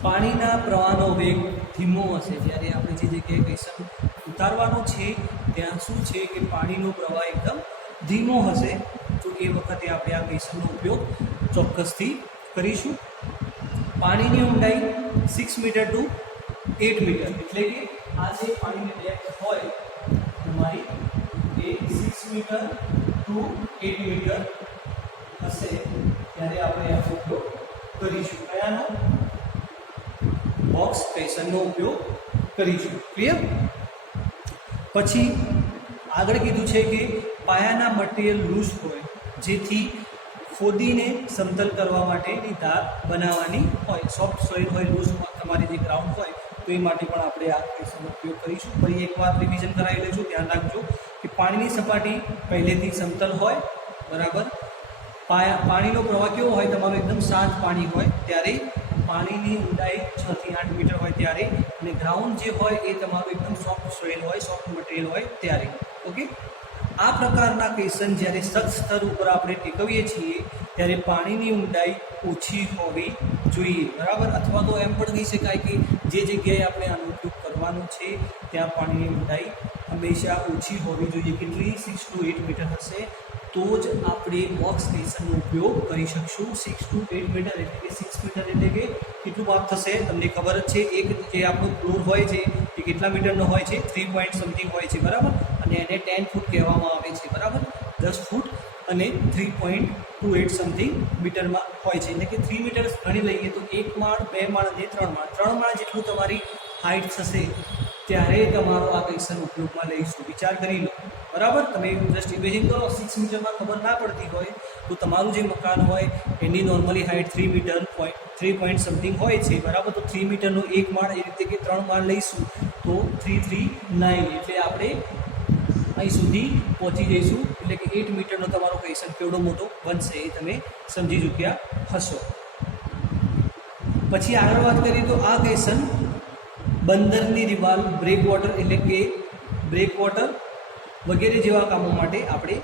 પાણીના પ્રવાહનો વેગ ધીમો હશે જ્યારે આપણે જે જગ્યાએ ક્વેશ્ચન ઉતારવાનો છે ત્યાં શું છે કે પાણીનો પ્રવાહ એકદમ ધીમો હશે તો એ વખતે આપણે આ ક્વેશ્ચનનો ઉપયોગ ચોક્કસથી કરીશું પાણીની ઊંડાઈ 6 મીટર ટુ 8 મીટર એટલે કે આ જે પાણીની ડેપ્થ હોય તમારી એ 6 મીટર ટુ 8 મીટર હશે ત્યારે આપણે આ ઉપયોગ કરીશું કયાનો બોક્સ ક્વેશ્ચનનો ઉપયોગ કરીશું ક્લિયર પછી આગળ કીધું છે કે પાયાના મટીરિયલ લૂઝ હોય જેથી ખોદીને સમતલ કરવા માટેની ધાર બનાવવાની હોય સોફ્ટ સોઇલ હોય લૂઝ તમારી જે ગ્રાઉન્ડ હોય તો એ માટે પણ આપણે આ ક્વેશ્ચનનો ઉપયોગ કરીશું ફરી એકવાર રિવિઝન કરાવી લઈશું ધ્યાન રાખજો કે પાણીની સપાટી પહેલેથી સમતલ હોય બરાબર, પાણીનો પ્રવાહ કેવો હોય તમારો, એકદમ શાંત પાણી હોય ત્યારે પાણીની ઊંડાઈ 6 થી 8 મીટર હોય ત્યારે, અને ગ્રાઉન્ડ જે હોય એ તમારું એકદમ સોફ્ટ સોઇલ હોય, સોફ્ટ મટીરિયલ હોય ત્યારે. ઓકે, આ પ્રકારના ક્વેશ્ચન જ્યારે સખત સ્તર ઉપર આપણે ટેકવીએ છીએ ત્યારે પાણીની ઊંડાઈ ઓછી હોવી જોઈએ. બરાબર, અથવા તો એમ પણ કહી શકાય કે જે જગ્યાએ આપણે આનો ઉપયોગ કરવાનો છે ત્યાં પાણીની ઊંડાઈ હંમેશા ઓછી હોવી જોઈએ. કેટલી? 6 to 8 મીટર હશે તો જ આપણે બોક્સ ક્વેશ્ચનનો ઉપયોગ કરી શકશું. 6 to 8 મીટર એટલે કે 6 મીટર એટલે કે કેટલું માપ થશે તમને ખબર જ છે. એક જે આપણો ફ્લોર હોય છે એ કેટલા મીટરનો હોય છે? 3 પોઈન્ટ સમથિંગ હોય છે. બરાબર, અને એને 10 ફૂટ કહેવામાં આવે છે. બરાબર, 10 ફૂટ અને 3.28 સમથિંગ મીટરમાં હોય છે. એટલે કે 3 મીટર ગણી લઈએ તો 1 માળ, 2 માળ અને 3 માળ, 3 માળ જેટલું તમારી હાઇટ થશે ત્યારે તમારો આ ક્વેશ્ચન ઉપયોગમાં લઈશું. વિચાર કરી લો. બરાબર, તમે જસ્ટ ઇમેજિન કરો. 6 મીટરમાં ખબર ના પડતી હોય તો તમારું જે મકાન હોય એની normally height 3 metre 3 point something હોય છે. બરાબર, તો 3 મીટરનો 1 માળ એ રીતે કે 3 માળ લઈશું તો 339 એટલે આપણે અહીં સુધી પહોંચી જઈશું. એટલે કે 8 મીટરનો તમારો ક્વેશ્ચન કેવડો મોટો બનશે એ તમે સમજી ચૂક્યા હશો. પછી આગળ વાત કરીએ તો આ ક્વેશ્ચન બંદરની દિવાલ, બ્રેક વોટર એટલે કે બ્રેક વોટર વગેરે જેવા કામો માટે આપણે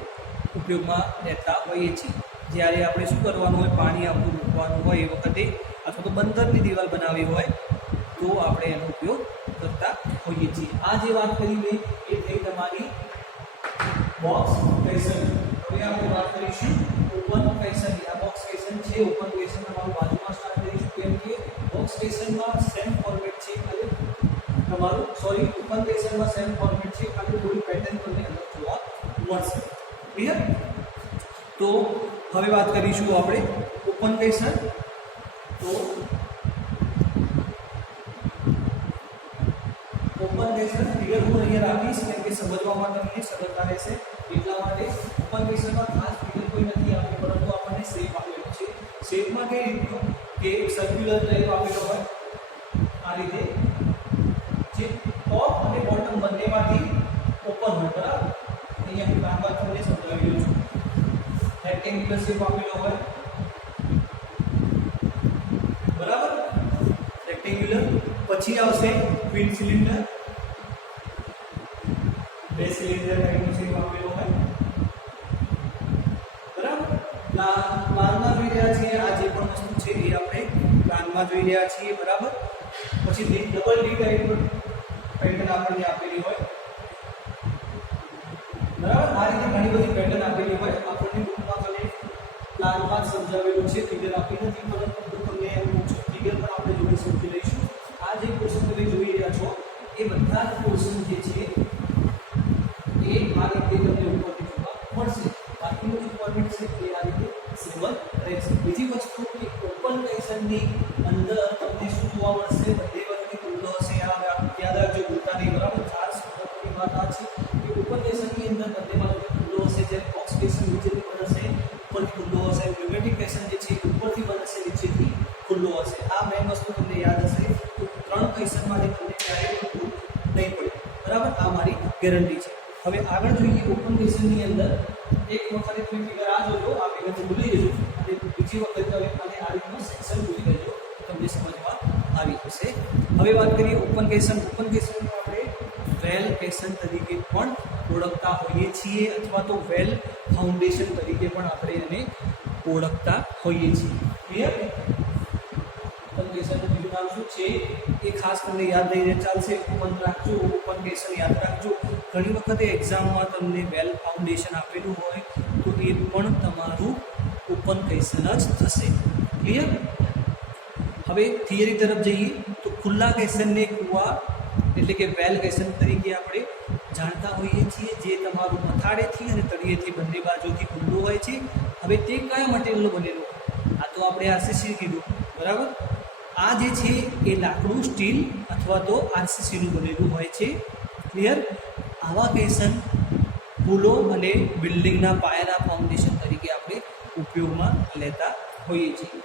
ઉપયોગમાં લેતા હોઈએ છીએ. જ્યારે આપણે શું કરવાનું હોય, પાણી આપણું મૂકવાનું હોય એ વખતે, અથવા તો બંદરની દિવાલ બનાવવી હોય તો આપણે એનો ઉપયોગ કરતા હોઈએ છીએ. આ જે વાત કરી મેં એ થઈ તમારી બોક્સ ક્વેશ્ચન. હવે આપણે વાત કરીશું ઓપન ક્વેશ્ચન. આ બોક્સ ક્વેશ્ચન છે, ઓપન ક્વેશ્ચન તમારું બાજુમાં સ્ટાર્ટ કરીશું. કેમ કે બોક્સ ક્વેશ્ચનમાં સેમ ફોર્મેટ છે, અને તમારું ઓપન ક્વેશ્ચનમાં સેમ ફોર્મેટ છે, ખાલી થોડી પેટર્ન તમને અલગ જોવા મળશે. ક્લિયર? તો હવે વાત કરીશું આપણે ઓપન ક્વેશ્ચન. તો ઓપન ક્વેશ્ચન ફિગર હું અહીંયા રાખીશ કેમ કે સમજવામાં તમને સરળતા રહેશે એટલા માટે. ઓપન ક્વેશ્ચનમાં ખાસ ફિગર કોઈ નથી આપી, પરંતુ આપણને શેપ આપેલો છે. શેપમાં કઈ રીતનો કે સર્ક્યુલર ટાઈપ આપેલો હોય આ રીતે, જે ટોપ અને બોટમ બંનેમાંથી ઓપન હોય. બરાબર, અહીંયા હું કાગળ તમને સમજાવી દઉં છું. રેક્ટેન્ગ્યુલર શેપ આપેલો હોય. બરાબર, રેક્ટેન્ગ્યુલર. પછી આવશે ટ્વિન સિલિન્ડર, 2 સિલિન્ડર ટાઈપનો શેપ આપેલો હોય. બરાબર, પ્લાનમાં જોઈ રહ્યા છીએ આ જે પણ વસ્તુ છે એ આપણે પ્લાનમાં જોઈ રહ્યા છીએ. બરાબર, પછી ડબલ ડી ટાઈપ પેટર્ન આપણને આપેલી હોય. બરાબર, આ રીતે ઘણી બધી પેટર્ન આપેલી હોય. આપણને બુકમાં મને પ્લાનમાં સમજાવેલું છે, ફિગર આપી નથી, પરંતુ તમને એમ પૂછું ફિગર પણ આપણે જોઈ સમજી લઈશું. આ જે ક્વેશ્ચન તમે જોઈ રહ્યા છો એ બધા જ ક્વેશ્ચન જે છે એ આ રીતે તમને ઉપરથી જોવા મળશે. બાકીનું જે ફોર્મેટ છે એ આ રીતે સેમ રહેશે. બીજી વસ્તુ કે ઓપન ક્વેશ્ચનની અંદર તમને શું જોવા મળશે? બધે વખતે ખુલ્લો હશે. યાદ રાખજો, ભૂલતા નહીં. બરાબર, ખાસ મહત્વની વાત આ છે કે ઓપન ક્વેશ્ચનની અંદર બધે બાજુ ખુલ્લો હશે, જ્યારે બોક્સ ક્વેશ્ચન નીચેથી બનશે ઉપરથી ખુલ્લો હશે. ન્યુમેટિક ક્વેશ્ચન જે છે ઉપરથી બનશે, નીચેથી ખુલ્લો હશે. આ મેઇન વસ્તુ તમને યાદ હશે તો 3 ક્વેશ્ચનમાંથી તમને ક્યારેય ખુલ્લું નહીં પડે. બરાબર, આ મારી ગેરંટી છે. હવે આગળ જોઈએ ઓપન ક્વેશ્ચનની અંદર. એક વખતે તમે ફિગર આ જોજો, આ ફિગર ભૂલી જજો, અને બીજી વખત તમે આ રીતનો સેક્શન ભૂલી જજો, તમને સમજમાં આવી જશે. હવે વાત કરીએ ઓપન ક્વેશ્ચન. ઓપન ક્વેશ્ચનમાં આપણે વેલ ક્વેશ્ચન તરીકે પણ ઓળખતા હોઈએ છીએ, અથવા તો વેલ ફાઉન્ડેશન તરીકે પણ આપણે એને ઓળખતા હોઈએ છીએ. ક્લિયર? ઓપન ક્વેશ્ચનનું બીજું નામ શું છે એ ખાસ તમને યાદ રહીને ચાલશે. ઓપન રાખજો, ઓપન ક્વેશ્ચન યાદ રાખજો. ઘણી વખતે એક્ઝામમાં તમને વેલ ફાઉન્ડેશન આપેલું હોય તો એ પણ તમારું ઓપન ક્વેશ્ચન જ થશે. ક્લિયર? હવે થિયરી તરફ જઈએ તો ખુલ્લા ક્વેશ્ચનને કુવા એટલે કે વેલ ક્વેશ્ચન તરીકે આપણે જાણતા હોઈએ છીએ, જે તમારું મથાળેથી અને તળિયેથી બંને બાજુથી ખુલ્લું હોય છે. હવે તે કયા મટીરિયલનો બનેલો? આ તો આપણે આરસીસી કીધું. બરાબર, આ જે છે એ લાકડું, સ્ટીલ અથવા તો આરસીસીનું બનેલું હોય છે. ક્લિયર? આવા ક્વેશ્ચન પુલો અને બિલ્ડિંગના પાયાના ફાઉન્ડેશન તરીકે આપણે ઉપયોગમાં લેતા હોઈએ છીએ.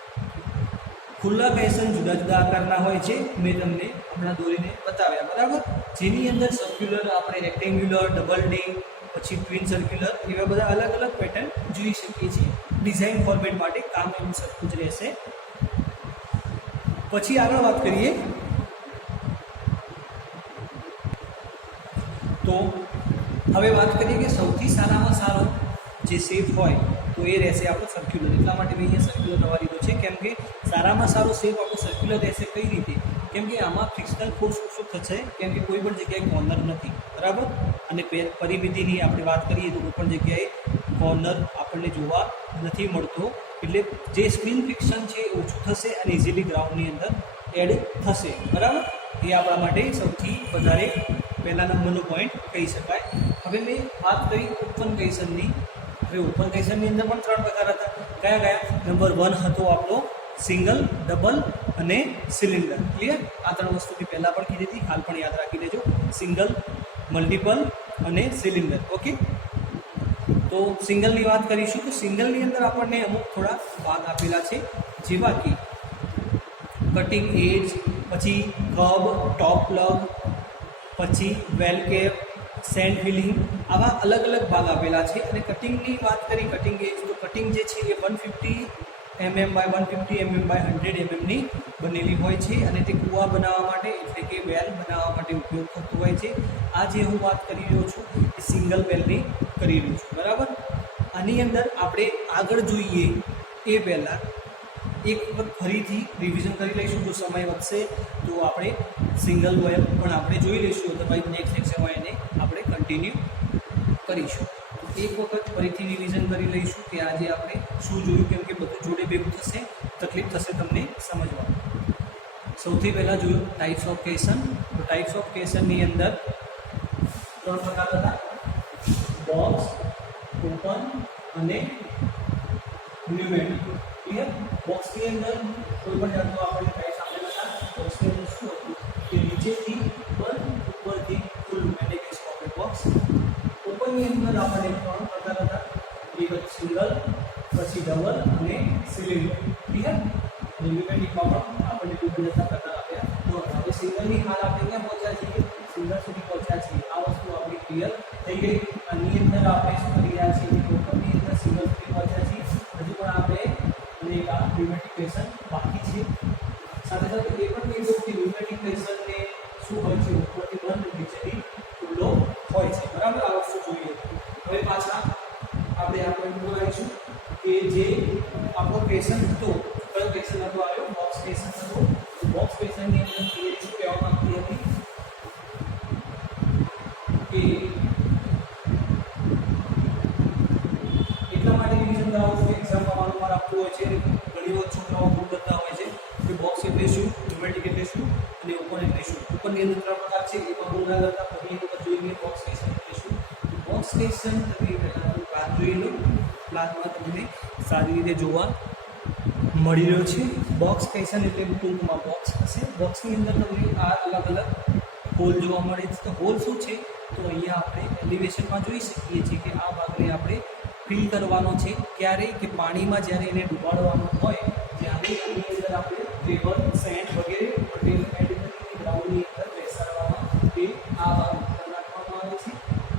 ખુલ્લા ક્વેશ્ચન જુદા જુદા આકારના હોય છે, મેં તમને હમણાં દોરીને બતાવ્યા. બરાબર, જેની અંદર સર્ક્યુલર, આપણે રેક્ટેન્ગ્યુલર, ડબલ ડી, પછી ટ્વિન સર્ક્યુલર, એવા બધા અલગ અલગ પેટર્ન જોઈ શકીએ છીએ. ડિઝાઇન ફોર્મેટ માટે કામ એનું સરખું જ રહેશે. પછી આગળ વાત કરીએ તો હવે વાત કરીએ કે સૌથી સારામાં સારો જે શેપ હોય તો એ રહેશે આપણો સર્ક્યુલર. એટલા માટે મેં અહીંયા સર્ક્યુલર દવા લીધો છે, કેમ કે સારામાં સારો શેપ આપણો સર્ક્યુલર રહેશે. કઈ રીતે? કેમ કે આમાં ફ્રિક્શનલ ફોર્સ ઓછો થશે, કેમ કે કોઈ પણ જગ્યાએ કોર્નર નથી, બરાબર. અને પરિમિતિની આપણે વાત કરીએ તો કોઈ પણ જગ્યાએ કોર્નર આપણને જોવા નથી મળતો, એટલે જે સ્ક્રીન ફ્રિક્શન છે એ ઓછું થશે અને ઇઝીલી ગ્રાઉન્ડની અંદર એડ થશે, બરાબર. એ આપણા માટે સૌથી વધારે પહેલા નંબરનો પોઈન્ટ કહી શકાય. હવે મેં વાત કરી ઓપન કનેક્શનની. હવે ઓપન કનેક્શનની અંદર પણ 3 પ્રકાર હતા. કયા કયા? નંબર 1 હતો આપણો સિંગલ, ડબલ અને સિલિન્ડર. ક્લિયર? આ 3 વસ્તુ મેં પહેલાં પણ કીધી હતી, હાલ પણ યાદ રાખી લેજો. સિંગલ, મલ્ટિપલ અને સિલિન્ડર. ઓકે, તો સિંગલની વાત કરીશું. તો સિંગલની અંદર આપણને અમુક થોડા ભાગ આપેલા છે, જેવા કે કટિંગ એજ, પછી કબ, ટોપ પ્લગ, પછી વેલ કેપ, સેન્ડ ફિલિંગ, આવા અલગ અલગ ભાગ આપેલા છે. અને કટિંગની વાત કરી, કટિંગ એજ, તો કટિંગ જે છે એ 150 mm by 150 mm by 100 mm ની બનેલી હોય છે, અને તે કૂવા બનાવવા માટે એટલે કે વેલ બનાવવા માટે ઉપયોગ થતો હોય છે. આ જે હું વાત કરી રહ્યો છું એ સિંગલ વેલની કરી રહ્યો છું, બરાબર. આની અંદર આપણે આગળ જોઈએ એ પહેલાં એક વખત ફરીથી રિવિઝન કરી લઈશું. જો સમય વધશે તો આપણે સિંગલ વેલ પણ આપણે જોઈ લઈશું, otherwise નેક્સ્ટ લેક્ચરમાં એને આપણે કન્ટિન્યુ કરીશું. એક વખત ફરીથી રિવિઝન કરી લઈશું કે આજે આપણે શું જોયું, કેમ કે બધું જોડે ભેગું થશે, તકલીફ થશે તમને સમજવામાં. સૌથી પહેલાં જોયું ટાઈપ્સ ઓફ ક્વેશ્ચન. તો ટાઈપ્સ ઓફ ક્વેશ્ચનની અંદર 3 પ્રકાર હતા: બોક્સ, ઓપન અને ન્યુમેટિક. ક્લિયર? બોક્સની અંદર કોઈ પણ જાતનો આપણે ટાઈપ્સ આપેલા હતા. બોક્સની અંદર શું હતું કે નીચેથી બંધ, ઉપરથી ખુલ્લું, એટલે કે સોકેટ બોક્સ. ઓપનની અંદર આપણે 3 પ્રકાર હતા: એક સિંગલ, પછી ડબલ અને સિલિન્ડર. ક્લિયર? ન્યુમેટિકમાં પણ આપણને કોઈ પણ જાતના પ્રકાર આપ્યા નહોતા. હવે સિંગલની હાલ આપણે ક્યાં પહોંચ્યા છીએ? સિંગલ સુધી પહોંચ્યા છીએ. આ વસ્તુ આપણી ક્લિયર થઈ ગઈ. આની અંદર આપણે શું કરી રહ્યા છીએ? ઓપનની અંદર સિંગલ સુધી પહોંચ્યા છીએ. હજુ પણ આપણે ન્યુમેટિક ક્વેશ્ચન બાકી છે. સાથે સાથે એ પણ કહી દઉં કે ન્યુમેટિક ક્વેશ્ચનને શું હોય છે? ઉપરથી બંધ, નીચેથી ખુલ્લો હોય છે, બરાબર. આ વસ્તુ જોઈએ. હવે પાછા આપણે આ પોઈન્ટ પર આવીશું કે જે આપણો ક્વેશ્ચન હતો, કયો ક્વેશ્ચન હતો આવ્યો? બોક્સ ક્વેશ્ચન હતો. બોક્સ ક્વેશ્ચનની અંદર થિયરી શું કહેવા માંગતી હતી કે એટલા માટે રિવિઝન કરાવું છું, એક્ઝામમાં વારંવાર આપતું હોય છે. ઘણી વખત છોકરાઓ ભૂલ કરતા હોય છે કે બોક્સ એટલે શું, ન્યુમેટિક એટલે શું અને ઓપન એટલે શું. ઓપનની અંદર 3 પ્રકાર છે, એમાં ભૂલ ના કરતા. પહેલી વખત જોઈએ બોક્સ ક્વેશ્ચન એટલે શું. બોક્સ ક્વેશ્ચન તમે પહેલાં પ્લાન જોઈ લો. પ્લાનમાં તમને સારી રીતે જોવા મળી રહ્યો છે. બોક્સ ક્વેશ્ચન એટલે ટૂંકમાં બોક્સ હશે. બોક્સની અંદર તમને આ અલગ અલગ હોલ જોવા મળે છે. તો હોલ શું છે? તો અહીંયા આપણે એલિવેશનમાં જોઈ શકીએ છીએ કે આ ભાગને આપણે ફિલ કરવાનો છે. ક્યારે? કે પાણીમાં જ્યારે એને ડુબાડવાનું હોય ત્યારે એની અંદર આપણે પેપર, સેન્ટ વગેરે મટીરિયલ એડ કરીને ગ્રાઉન્ડની અંદર બેસાડવામાં તે આ ભાગ ઉપર નાખવામાં આવે છે.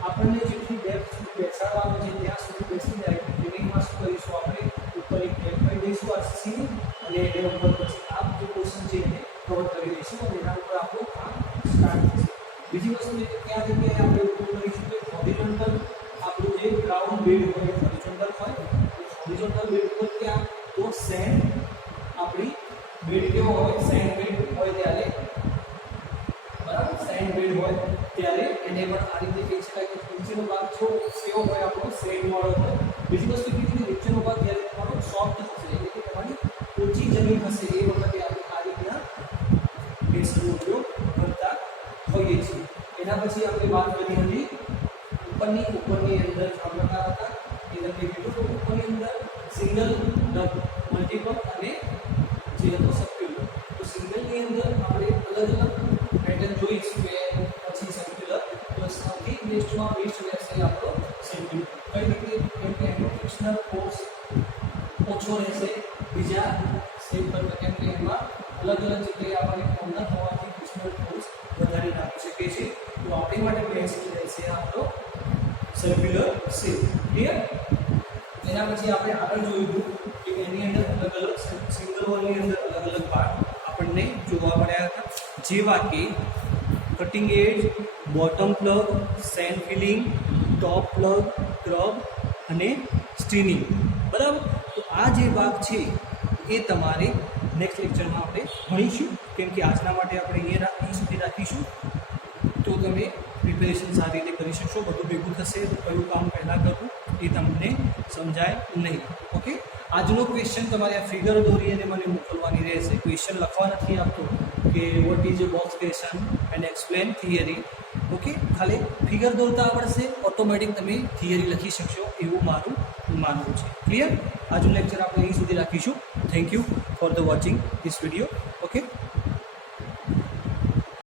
આપણને જેટલી ડેપ્થ સુધી બેસાડવાનો છે ત્યાં સુધી બેસી જાય. ટ્રેનિંગમાં શું કરીશું? આપણે ઉપર એક ટેપ કરી દઈશું આરસીસીની, અને એને ઉપર પછી આ જે પોર્શન છે એને કવર કરી દઈશું, અને એના ઉપર આપણું કામ સ્ટાર્ટ થશે. બીજી વસ્તુ એ કે કયા જગ્યાએ આપણે ઉપયોગ કરીશું કે હોરિઝોન્ટલ આપણું જે ગ્રાઉન્ડ બેડ હોય હોરિઝોન્ટલ હોય. હોરિઝોન્ટલ બેડ ઉપર ક્યાં? તો સેન્ડ આપણી બેડ કેવો હોય? સેન્ડ બેડ હોય ત્યારે, બરાબર. સેન્ડ બેડ હોય ત્યારે એને પણ આ રીતે કહી શકાય કે નીચેનો ભાગ કેવો હોય? આપણો સેન્ડ વાળો હોય. બીજી વસ્તુ કીધી કે નીચેનો ભાગ જ્યારે તમારો સોફ્ટ હશે, એટલે કે તમારી ઊંચી જમીન હશે, એ વખતે આપણે આ રીતના બેસનો ઉપયોગ કરતા હોઈએ છીએ. એના પછી આપણે વાત કરી હતી ઉપરની અંદર 3 પ્રકાર હતા. એ તમને કીધું તો ઉપરની અંદર સિંગલ, ડબલ, મલ્ટિપલ અને જે હતો સર્ક્યુલર. તો સિંગલની અંદર આપણે અલગ અલગ પેટર્ન જોઈશું કે પછી સર્ક્યુલર. તો સૌથી બેસ્ટમાં બેસ્ટ રહેશે આપણો સર્ક્યુલર. કઈ રીતે? કેમ કે એનો ફ્રિક્શનલ ફોર્સ ઓછો રહેશે બીજા સ્ટેપ કરતાં, કેમ કે એમાં અલગ અલગ જગ્યાએ આપણને કોર્નર હોવાથી ફ્રિક્શનલ ફોર્સ વધારે નાખી શકે છે. તો આપણી માટે બેસ્ટ રહેશે આપણો સર્ક્યુલર શેપ. ક્લિયર? એના પછી આપણે આગળ જોયું કે એની અંદર અલગ અલગ સિંગલ વોલની અંદર અલગ અલગ પાર્ટ આપણને જોવા મળ્યા હતા, જેવા કે cutting edge, bottom plug, sand filling, top plug, curb અને સ્ટીનિંગ. બરાબર? તો આ જે ભાગ છે એ તમારે નેક્સ્ટ લેક્ચરમાં આપણે ભણીશું, કેમ કે આજના માટે આપણે અહીં સુધી રાખીશું. તો તમે પ્રિપેરેશન સારી રીતે કરી શકશો. બધું ભેગું થશે તો કયું કામ પહેલાં કરવું એ તમને સમજાય નહીં. ઓકે? આજનો ક્વેશ્ચન તમારે આ ફિગર દોરી અને મને મોકલવાની રહેશે. ક્વેશ્ચન લખવા નથી આપતો કે what is a box question and explain theory. Okay? ખાલી ફિગર દોરતા આવડશે, ઓટોમેટિક તમે થિયરી લખી શકશો એવું મારું માનવું છે. ક્લિયર? આજનું લેક્ચર આપણે અહીં સુધી રાખીશું. Thank you for the watching this video. Okay?